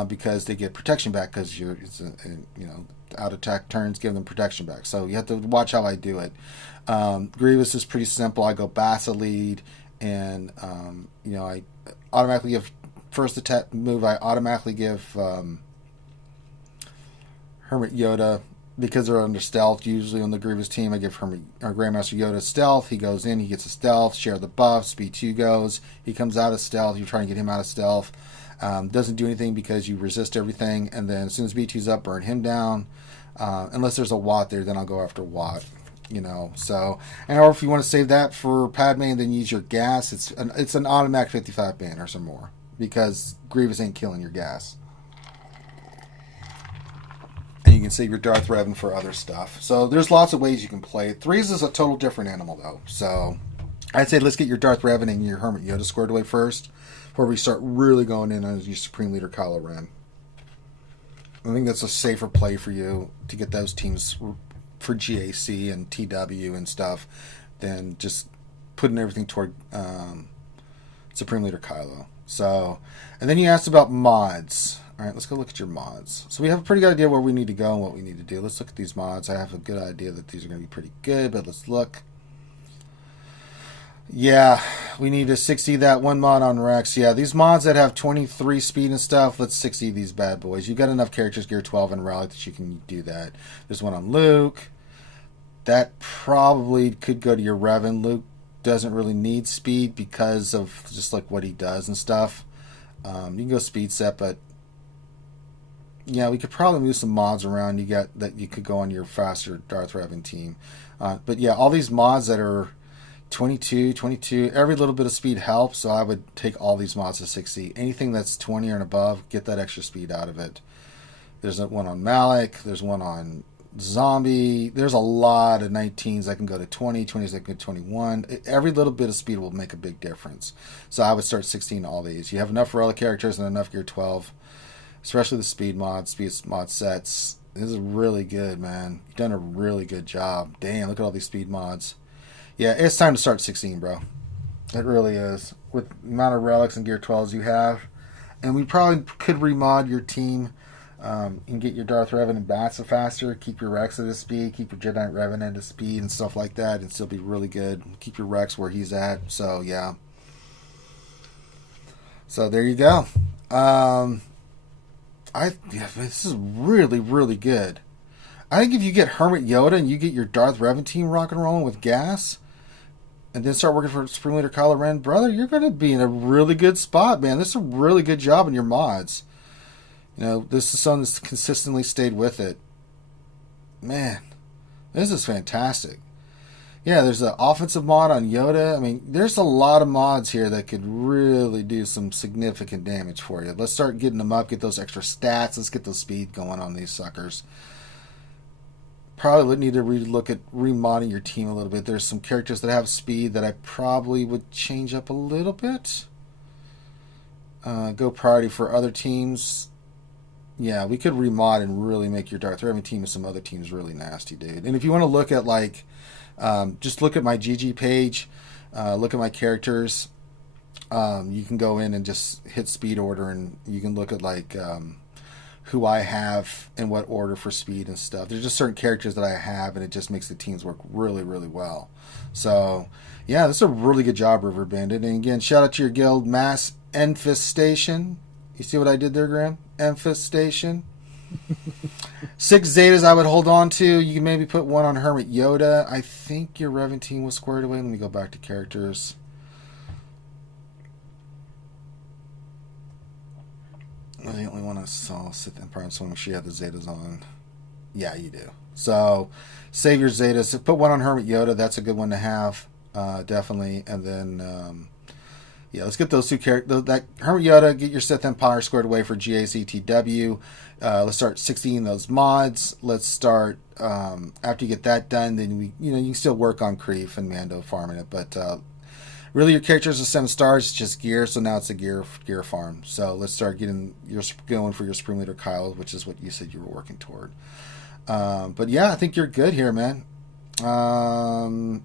because they get protection back because out attack turns give them protection back. So you have to watch how I do it. Grievous is pretty simple. I go Bassa lead, and I automatically give first attack move. I automatically give Hermit Yoda, because they're under stealth. Usually on the Grievous team, I give Grandmaster Yoda stealth. He goes in, he gets a stealth, share the buff. Speed 2 goes. He comes out of stealth. You're trying to get him out of stealth. Doesn't do anything because you resist everything. And then as soon as B2's up, burn him down. Unless there's a Watt there, then I'll go after Watt. So, or if you want to save that for Padme and then use your gas, it's an automatic 55 banners or more because Grievous ain't killing your gas. And you can save your Darth Revan for other stuff. So there's lots of ways you can play it. Threes is a total different animal though. So I'd say let's get your Darth Revan and your Hermit Yoda squared away first before we start really going in on your Supreme Leader Kylo Ren. I think that's a safer play for you to get those teams for GAC and TW and stuff than just putting everything toward Supreme Leader Kylo. So, and then you asked about mods. All right, let's go look at your mods. So we have a pretty good idea where we need to go and what we need to do. Let's look at these mods. I have a good idea that these are going to be pretty good, but let's look. Yeah, we need to 60 that one mod on Rex. Yeah, these mods that have 23 speed and stuff, let's 60 these bad boys. You've got enough characters, Gear 12 and Relic, that you can do that. There's one on Luke. That probably could go to your Revan. Luke doesn't really need speed because of just like what he does and stuff. You can go speed set, but yeah, we could probably move some mods around. You got that you could go on your faster Darth Revan team. But yeah, all these mods that are 22, every little bit of speed helps, so I would take all these mods to 60. Anything that's 20 and above, get that extra speed out of it. There's one on Malik, there's one on Zombie, there's a lot of 19s that can go to 20, 20s that can go to 21. Every little bit of speed will make a big difference. So I would start 16 all these. You have enough Relic characters and enough Gear 12, especially the speed mod sets. This is really good, man. You've done a really good job. Damn, look at all these speed mods. Yeah, it's time to start 16, bro. It really is. With the amount of relics and Gear 12s you have. And we probably could remod your team. You can get your Darth Revan and Batsa faster. Keep your Rex at his speed. Keep your Jedi Revan at his speed and stuff like that. And still be really good. Keep your Rex where he's at. So, yeah. So, there you go. This is really, really good. I think if you get Hermit Yoda and you get your Darth Revan team rock and rolling with gas, and then start working for Supreme Leader Kylo Ren, brother, you're going to be in a really good spot, man. This is a really good job in your mods. This is something that's consistently stayed with it. Man, this is fantastic. Yeah, there's an offensive mod on Yoda. I mean, there's a lot of mods here that could really do some significant damage for you. Let's start getting them up, get those extra stats. Let's get the speed going on these suckers. Probably need to look at remodding your team a little bit. There's some characters that have speed that I probably would change up a little bit. Go priority for other teams. Yeah, we could remod and really make your Darth Revan team and some other teams really nasty, dude. And if you want to look at like Just look at my GG page, look at my characters. You can go in and just hit speed order, and you can look at like who I have in what order for speed and stuff. There's just certain characters that I have, and it just makes the teams work really, really well. So, yeah, this is a really good job, River Bandit. And again, shout out to your guild, Mass Infestation. You see what I did there, Graham? Infestation. 6 Zetas I would hold on to. You can maybe put 1 on Hermit Yoda. I think your Reventine was squared away. Let me go back to characters. The only one I saw sit in Prime Swing, she had the Zetas on. Yeah, you do. So, save your Zetas. Put 1 on Hermit Yoda. That's a good one to have, definitely. And then, yeah, let's get those 2 characters. That Hermit Yoda, get your Sith Empire squared away for GACTW. Let's start 16 those mods. Let's start, after you get that done, then you can still work on Kreef and Mando farming it, but really, your characters are 7 stars. It's just gear, so now it's a gear farm. So let's start going for your Supreme Leader Kyle, which is what you said you were working toward. But yeah, I think you're good here, man. And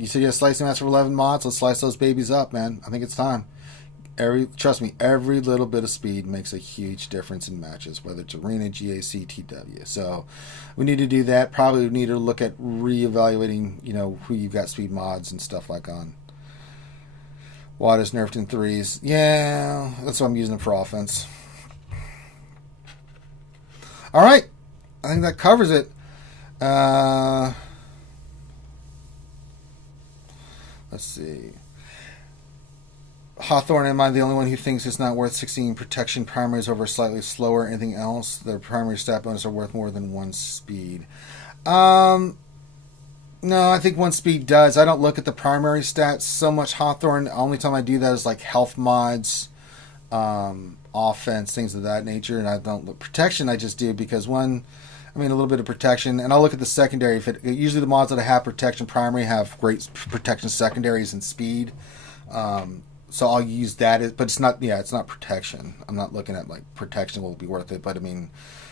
you said you have Slicing Master for 11 mods. Let's slice those babies up, man. I think it's time. Trust me, every little bit of speed makes a huge difference in matches, whether it's Arena, GAC, TW. So we need to do that. Probably need to look at reevaluating, who you've got speed mods and stuff like on. Water's nerfed in 3s. Yeah, that's why I'm using them for offense. All right. I think that covers it. Let's see. Hawthorne, am I the only one who thinks it's not worth 16 protection primaries over slightly slower? Anything else? Their primary stat bonus are worth more than 1 speed. No, I think 1 speed does. I don't look at the primary stats so much, Hawthorne. The only time I do that is like health mods, offense, things of that nature. And I don't look protection. I just do because a little bit of protection, and I'll look at the secondary. Usually the mods that I have protection primary have great protection secondaries and speed. So I'll use that, but it's not protection. I'm not looking at like protection will be worth it, but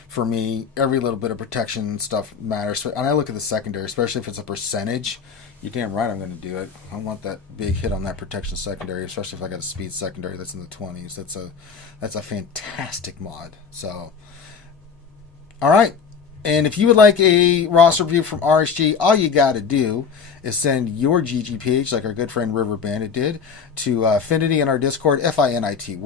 for me, every little bit of protection stuff matters. And I look at the secondary, especially if it's a percentage. You're damn right I'm going to do it. I want that big hit on that protection secondary, especially if I got a speed secondary that's in the 20s. That's a fantastic mod. So, all right. And if you would like a roster review from RSG, all you got to do is send your GG page, like our good friend River Bandit did, to Finity in our Discord, FINITY.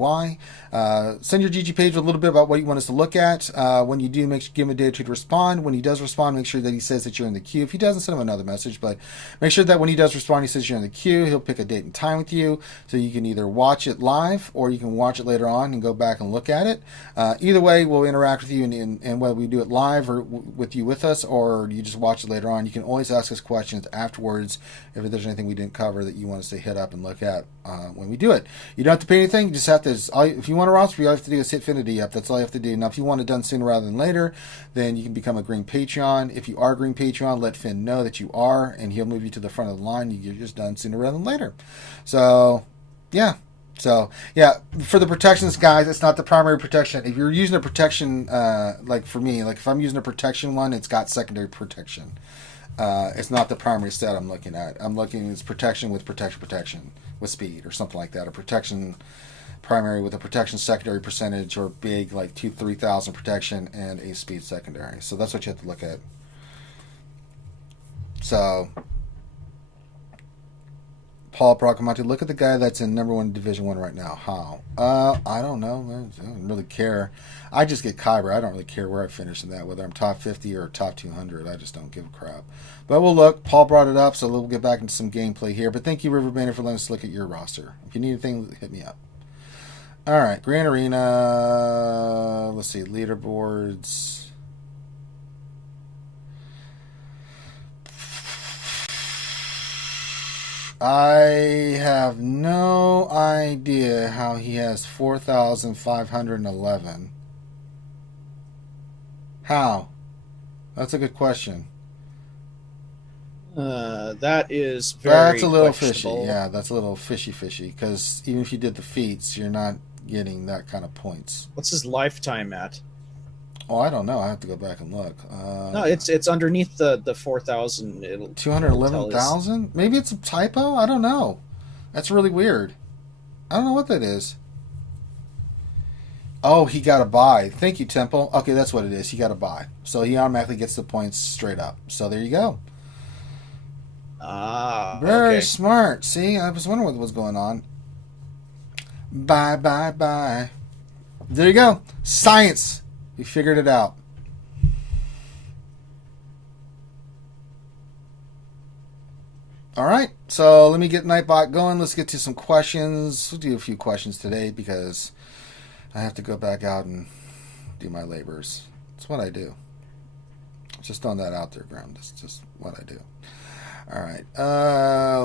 Send your GG page with a little bit about what you want us to look at. When you do, give him a day or two to respond. When he does respond, make sure that he says that you're in the queue. If he doesn't, send him another message, but make sure that when he does respond, he says you're in the queue. He'll pick a date and time with you, so you can either watch it live or you can watch it later on and go back and look at it. Either way, we'll interact with you, and whether we do it live or with you with us, or you just watch it later on, you can always ask us questions afterwards if there's anything we didn't cover that you want us to hit up and look at when we do it. You don't have to pay anything. You just have to, if you want a roster, all you have to do is hit Finity up. That's all you have to do. Now, if you want it done sooner rather than later, then you can become a green Patreon. If you are green Patreon, let Finn know that you are, and he'll move you to the front of the line. You're just done sooner rather than later. So, yeah. So, yeah, for the protections, guys, it's not the primary protection. If you're using a protection, like for me, like if I'm using a protection one, it's got secondary protection. It's not the primary stat I'm looking at. I'm looking at protection with protection with speed or something like that. A protection primary with a protection secondary percentage, or big like 2,000-3,000 protection and a speed secondary. So that's what you have to look at. So, Paul Procamati, look at the guy that's in number 1 Division 1 right now. How? I don't know. I don't really care. I just get Kyber. I don't really care where I finish in that, whether I'm top 50 or top 200. I just don't give a crap. But we'll look. Paul brought it up, so we'll get back into some gameplay here. But thank you, River Bandit, for letting us look at your roster. If you need anything, hit me up. All right, Grand Arena. Let's see, leaderboards. I have no idea how he has 4,511. How? That's a good question. That is very That's a little questionable. fishy. Yeah, that's a little fishy, because even if you did the feats, you're not getting that kind of points. What's his lifetime at? Oh, I don't know. I have to go back and look. No, it's underneath the 4,000. It'll 211,000? Maybe it's a typo? I don't know. That's really weird. I don't know what that is. Oh, he got a buy. Thank you, Temple. Okay, that's what it is. He got a buy. So he automatically gets the points straight up. So there you go. Very smart. See, I was wondering what was going on. Bye, bye, bye. There you go. Science. We figured it out. All right. So let me get Nightbot going. Let's get to some questions. We'll do a few questions today because I have to go back out and do my labors. It's what I do. Just throwing that out there, Graham. That's just what I do. All right.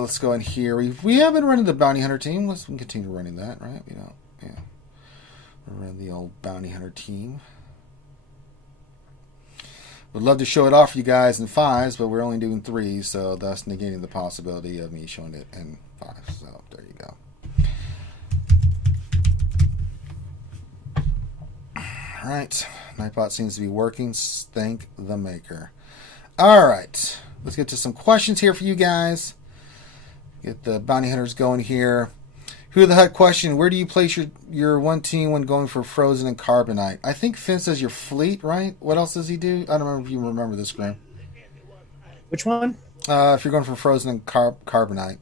Let's go in here. We have been running the Bounty Hunter team. Let's continue running that, right? You know, yeah. We're running the old Bounty Hunter team. Would love to show it off for you guys in 5s, but we're only doing 3s, so thus negating the possibility of me showing it in 5s. So there you go. All right. Nightbot seems to be working. Thank the maker. All right. Let's get to some questions here for you guys. Get the bounty hunters going here. Who the heck question? Where do you place your one team when going for Frozen and Carbonite? I think Finn says your fleet, right? What else does he do? I don't remember if you remember this, Graham. Which one? If you're going for Frozen and Carbonite.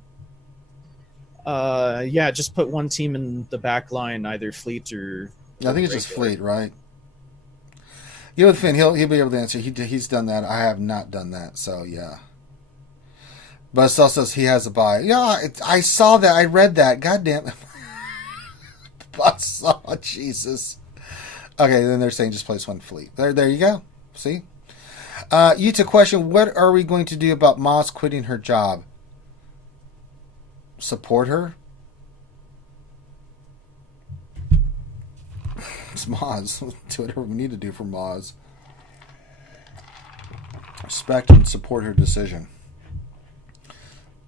Yeah, just put one team in the back line, either fleet or... I think it's just fleet, right? Yeah, with Finn, he'll be able to answer. He's done that. I have not done that, so yeah. But it still says he has a buy. Yeah, I saw that. I read that. God damn it. I saw, Jesus. Okay, then they're saying just place one fleet. There you go. See? Yuta question, what are we going to do about Moss quitting her job? Support her? It's Moz. Do whatever we need to do for Moz. Respect and support her decision.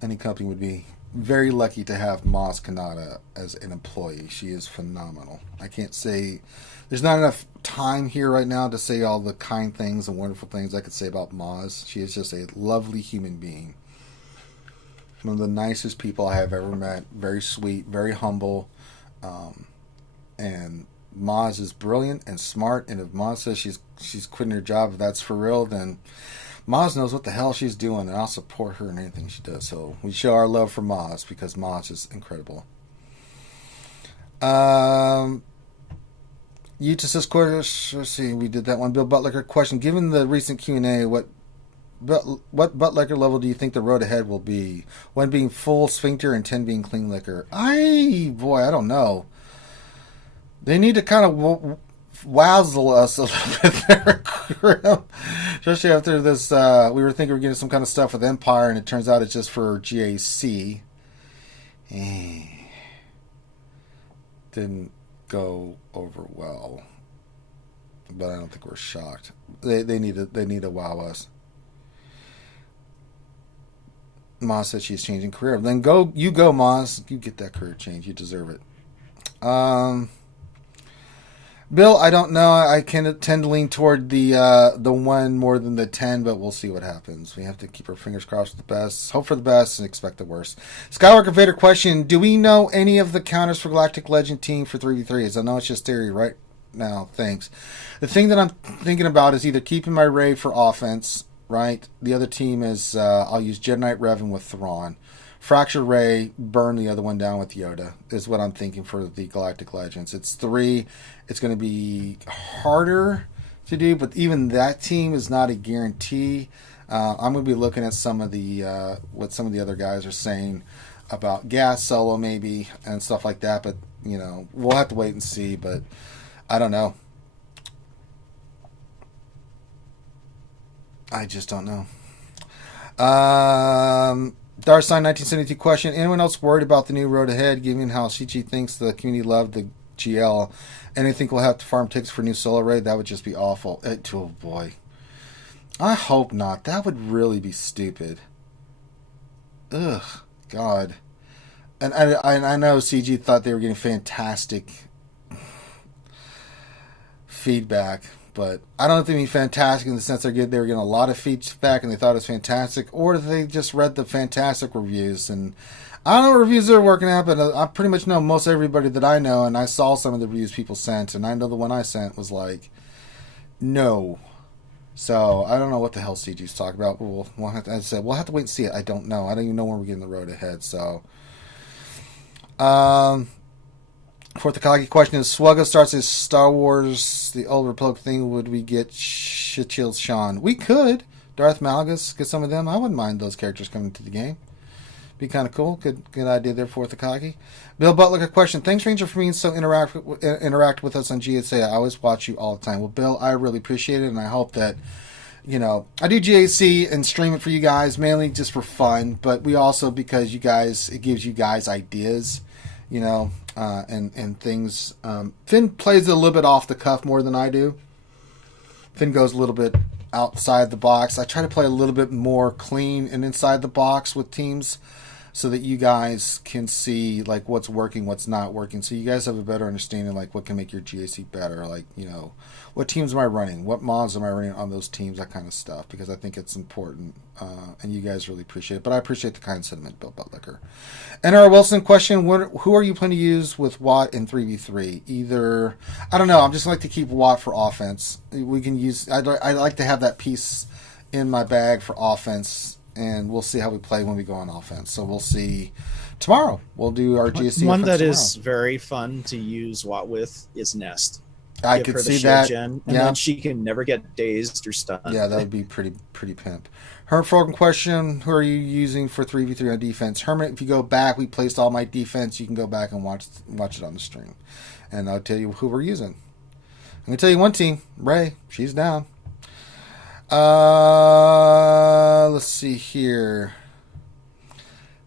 Any company would be very lucky to have Moz Kanata as an employee. She is phenomenal. I can't say... There's not enough time here right now to say all the kind things and wonderful things I could say about Moz. She is just a lovely human being. One of the nicest people I have ever met. Very sweet, very humble. And Moz is brilliant and smart. And if Moz says she's quitting her job, if that's for real, then... Moz knows what the hell she's doing, and I'll support her in anything she does. So we show our love for Moz because Moz is incredible. Yuta says, let's see, we did that one. Bill Buttlicker question: given the recent Q&A, what Buttlicker level do you think the road ahead will be? 1 being full sphincter and 10 being clean liquor. I don't know. They need to kind of wazzle us a little bit there, especially after this. We were thinking we were getting some kind of stuff with Empire, and it turns out it's just for GAC. Didn't go over well, but I don't think we're shocked. They need to wow us. Moz said she's changing career. Then go, Moz. You get that career change. You deserve it. Bill, I don't know. I can tend to lean toward the 1 more than the 10, but we'll see what happens. We have to keep our fingers crossed for the best, hope for the best, and expect the worst. Skywalker Vader question: do we know any of the counters for Galactic Legend team for 3v3s? I know it's just theory right now. Thanks. The thing that I'm thinking about is either keeping my Ray for offense, right? The other team is I'll use Jedi Knight Revan with Thrawn. Fracture Ray, burn the other one down with Yoda, is what I'm thinking for the Galactic Legends. It's 3. It's going to be harder to do, but even that team is not a guarantee. I'm going to be looking at some of the what some of the other guys are saying about gas solo maybe and stuff like that, but we'll have to wait and see, but I don't know. I just don't know. Darsign 1972 question: anyone else worried about the new road ahead, given how CG thinks the community loved the GL? And I think we'll have to farm tickets for new solo raid? That would just be awful. Oh boy. I hope not. That would really be stupid. Ugh. God. And I know CG thought they were getting fantastic feedback, But I don't know if they mean fantastic in the sense they were getting a lot of feedback and they thought it was fantastic, or they just read the fantastic reviews. And I don't know what reviews they're working at, but I pretty much know most everybody that I know, and I saw some of the reviews people sent, and I know the one I sent was like, no. So I don't know what the hell CG's talking about. But we'll have to, as I said, we'll have to wait and see it. I don't know. I don't even know when we're getting the road ahead. So, fourth Akagi question is: SWGOH starts as Star Wars, the Old Republic thing. Would we get Shichil Sean? We could. Darth Malgus, get some of them. I wouldn't mind those characters coming to the game. Be kind of cool. Good idea there, fourth Akagi. Bill Butler, a question. Thanks, Ranger, for being so interact with us on GSA. I always watch you all the time. Well, Bill, I really appreciate it, and I hope that, I do GAC and stream it for you guys, mainly just for fun, but we also, because it gives you guys ideas, and things. Finn plays it a little bit off the cuff more than I do. Finn goes a little bit outside the box. I try to play a little bit more clean and inside the box with teams, so that you guys can see like what's working, what's not working. So you guys have a better understanding like what can make your GAC better. Like, what teams am I running? What mods am I running on those teams? That kind of stuff. Because I think it's important. And you guys really appreciate it. But I appreciate the kind sentiment, Bill Butlicker. NR Wilson question, who are you planning to use with Watt in 3v3? Either, I don't know. I'm just like to keep Watt for offense. We can use, I like to have that piece in my bag for offense. And we'll see how we play when we go on offense. So we'll see tomorrow. We'll do our GSC. One that tomorrow. Is very fun to use Watt with is Nest. I could see that. And then she can never get dazed or stunned. Yeah, that would be pretty pimp. Hermit Frogan question, who are you using for 3v3 on defense? Hermit, if you go back, we placed all my defense. You can go back and watch it on the stream. And I'll tell you who we're using. I'm going to tell you one team. Ray, she's down. Let's see here.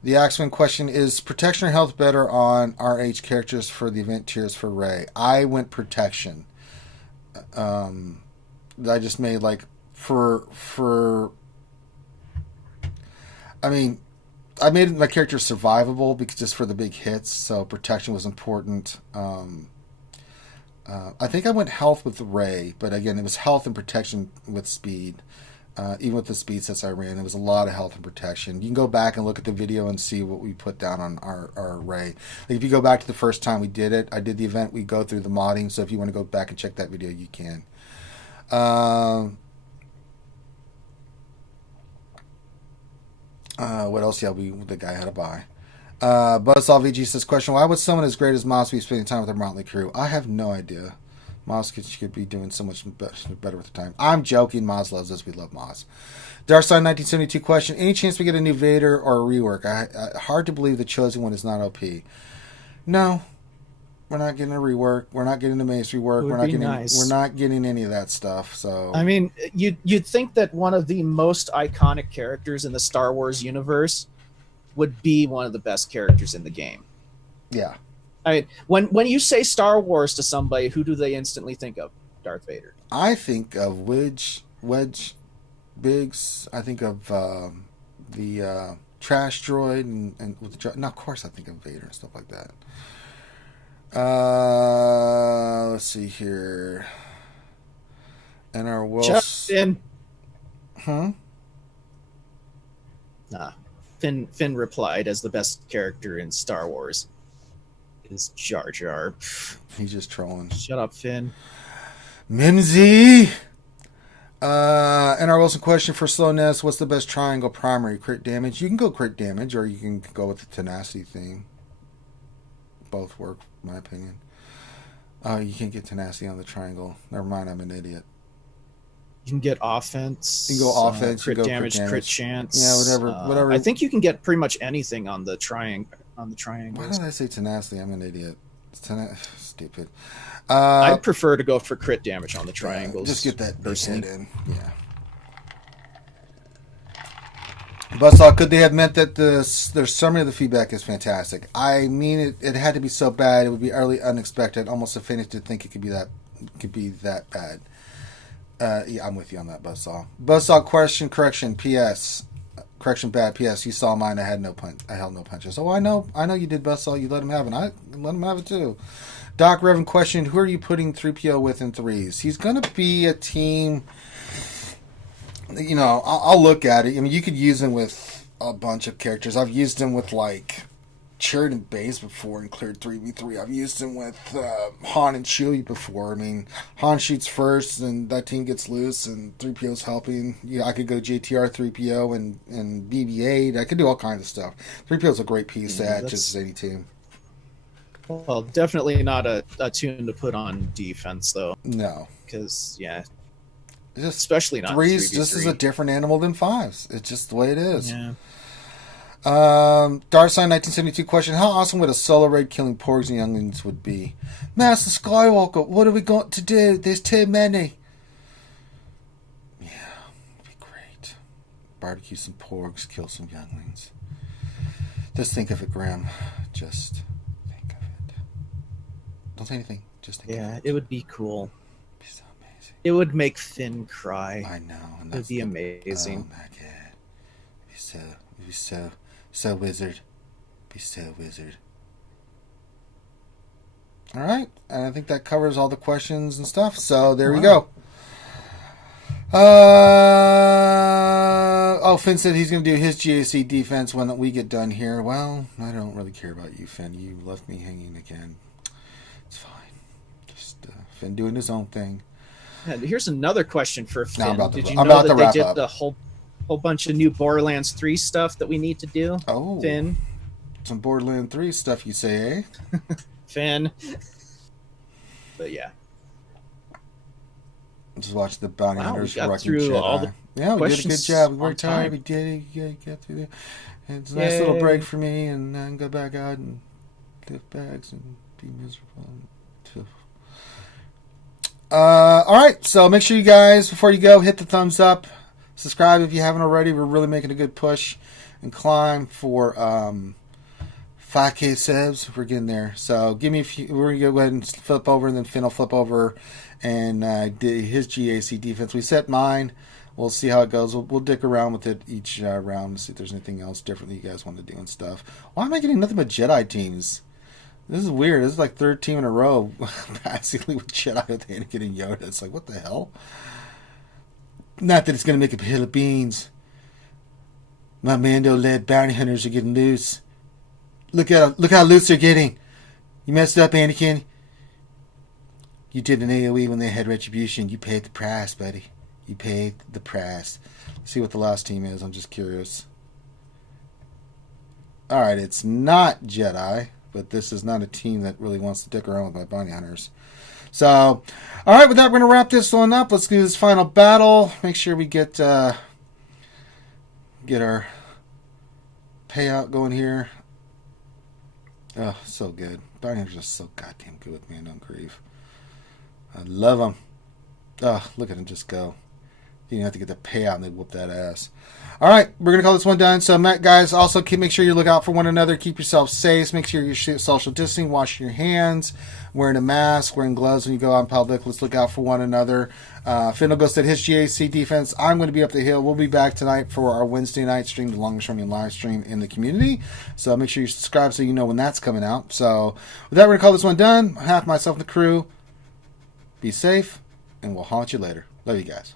The Axeman question is: protection or health better on RH characters for the event tiers for Ray? I went protection. I just made like for. I mean, I made my character survivable because just for the big hits, so protection was important. I think I went health with Ray, but again, it was health and protection with speed. Even with the speed sets I ran, there was a lot of health and protection. You can go back and look at the video and see what we put down on our Ray. Like if you go back to the first time we did it, I did the event, we go through the modding, so if you want to go back and check that video, you can. What else? Yeah, the guy had to buy. Buzzsaw VG says, question, why would someone as great as Moss be spending time with their motley crew? I have no idea. Moss could be doing so much better with the time. I'm joking. Moz loves us. We love Moz. Darkseid 1972 question, any chance we get a new Vader or a rework? Hard to believe the Chosen One is not OP. No. We're not getting a rework. We're not getting a Mace rework. We're not getting any of that stuff. So I mean, you'd think that one of the most iconic characters in the Star Wars universe would be one of the best characters in the game. Yeah. I mean, when you say Star Wars to somebody, who do they instantly think of? Darth Vader. I think of Wedge Biggs. I think of the trash droid and with the now, of course, I think of Vader and stuff like that. Let's see here. And our Finn. Huh? Nah. Finn replied as the best character in Star Wars is Jar Jar. He's just trolling. Shut up, Finn. Mimsy. And our Wilson question for slowness: what's the best triangle primary? Crit damage. You can go crit damage, or you can go with the tenacity thing. Both work, in my opinion. You can't get tenacity on the triangle. Never mind, I'm an idiot. You can get offense. You can go offense. Crit damage, crit chance. Yeah, whatever. I think you can get pretty much anything on the triangle. Why did I say tenacity? I'm an idiot. Stupid. I'd prefer to go for crit damage on the triangles. Just get that big head in. Yeah. Buzzsaw, could they have meant that their summary of the feedback is fantastic? I mean, it had to be so bad. It would be utterly unexpected. Almost offended to think it could be that bad. Yeah, I'm with you on that, Buzzsaw. Buzzsaw question correction. P.S. correction, bad. P.S. You saw mine. I had no punch. I held no punches. Oh, I know you did best. All you let him have it. I let him have it too. Doc Revan questioned, who are you putting 3PO with in threes? He's going to be a team. You know, I'll look at it. I mean, you could use him with a bunch of characters. I've used him with like Chirrut and Baze before and cleared 3v3. I've used him with Han and Chewie before. I mean, Han shoots first and that team gets loose and 3PO's helping. Yeah, I could go JTR 3PO and BB-8. I could do all kinds of stuff. 3PO's a great piece to add just as any team. Well, definitely not a tune to put on defense, though. No. Because, yeah. Just Especially not threes. 3v3. This is a different animal than fives. It's just the way it is. Yeah. Darsign 1972 question: how awesome would a solo raid killing porgs and younglings would be? Master Skywalker, what have we got to do? There's too many. Yeah, it'd be great. Barbecue some porgs, kill some younglings. Just think of it, Graham. Just think of it. Don't say anything. Just think of it. Yeah, it would be cool. It'd be so amazing. It would make Finn cry. I know. It would be amazing. Oh my god. It'd be so wizard. Be so wizard. Alright. And I think that covers all the questions and stuff. So there we go. Oh, Finn said he's going to do his GAC defense when we get done here. Well, I don't really care about you, Finn. You left me hanging again. It's fine. Just Finn doing his own thing. Yeah, here's another question for Finn. Did you I'm know about that to they wrap did up. the whole bunch of new Borderlands 3 stuff that we need to do? Oh. Finn. Some Borderlands 3 stuff, you say, eh? Finn. But yeah. Just watch the bounty hunters we got wrecking through Jedi. all the Yeah, we did a good job. We on worked hard. time. We did it. You get through it. And it's a nice little break for me, and then go back out and lift bags and be miserable. All right, so make sure you guys, before you go, hit the thumbs up. Subscribe if you haven't already. We're really making a good push and climb for 5K subs. We're getting there. So give me a few. We're going to go ahead and flip over, and then Finn will flip over and did his GAC defense. We set mine. We'll see how it goes. We'll dick around with it each round to see if there's anything else different that you guys want to do and stuff. Why am I getting nothing but Jedi teams? This is weird. This is like third team in a row, basically, with Jedi with Anakin and Yoda. It's like, what the hell? Not that it's going to make a hill of beans. My Mando-led bounty hunters are getting loose. Look how loose they're getting. You messed up, Anakin. You did an AoE when they had retribution. You paid the price, buddy. You paid the price. Let's see what the last team is. I'm just curious. Alright, it's not Jedi, but this is not a team that really wants to dick around with my bounty hunters. So, alright, with that, we're going to wrap this one up. Let's do this final battle. Make sure we get our payout going here. Oh, so good. Bounty hunters are so goddamn good with me. Don't grieve. I love them. Oh, look at them just go. You didn't have to get the payout and they whoop that ass. All right, we're going to call this one done. So, guys, also make sure you look out for one another. Keep yourself safe. Make sure you're social distancing, washing your hands, wearing a mask, wearing gloves when you go out in public. Let's look out for one another. Finn will go set his GAC defense. I'm going to be up the hill. We'll be back tonight for our Wednesday night stream, the longest running live stream in the community. So make sure you subscribe so you know when that's coming out. So with that, we're going to call this one done. On behalf of myself and the crew, be safe, and we'll haunt you later. Love you guys.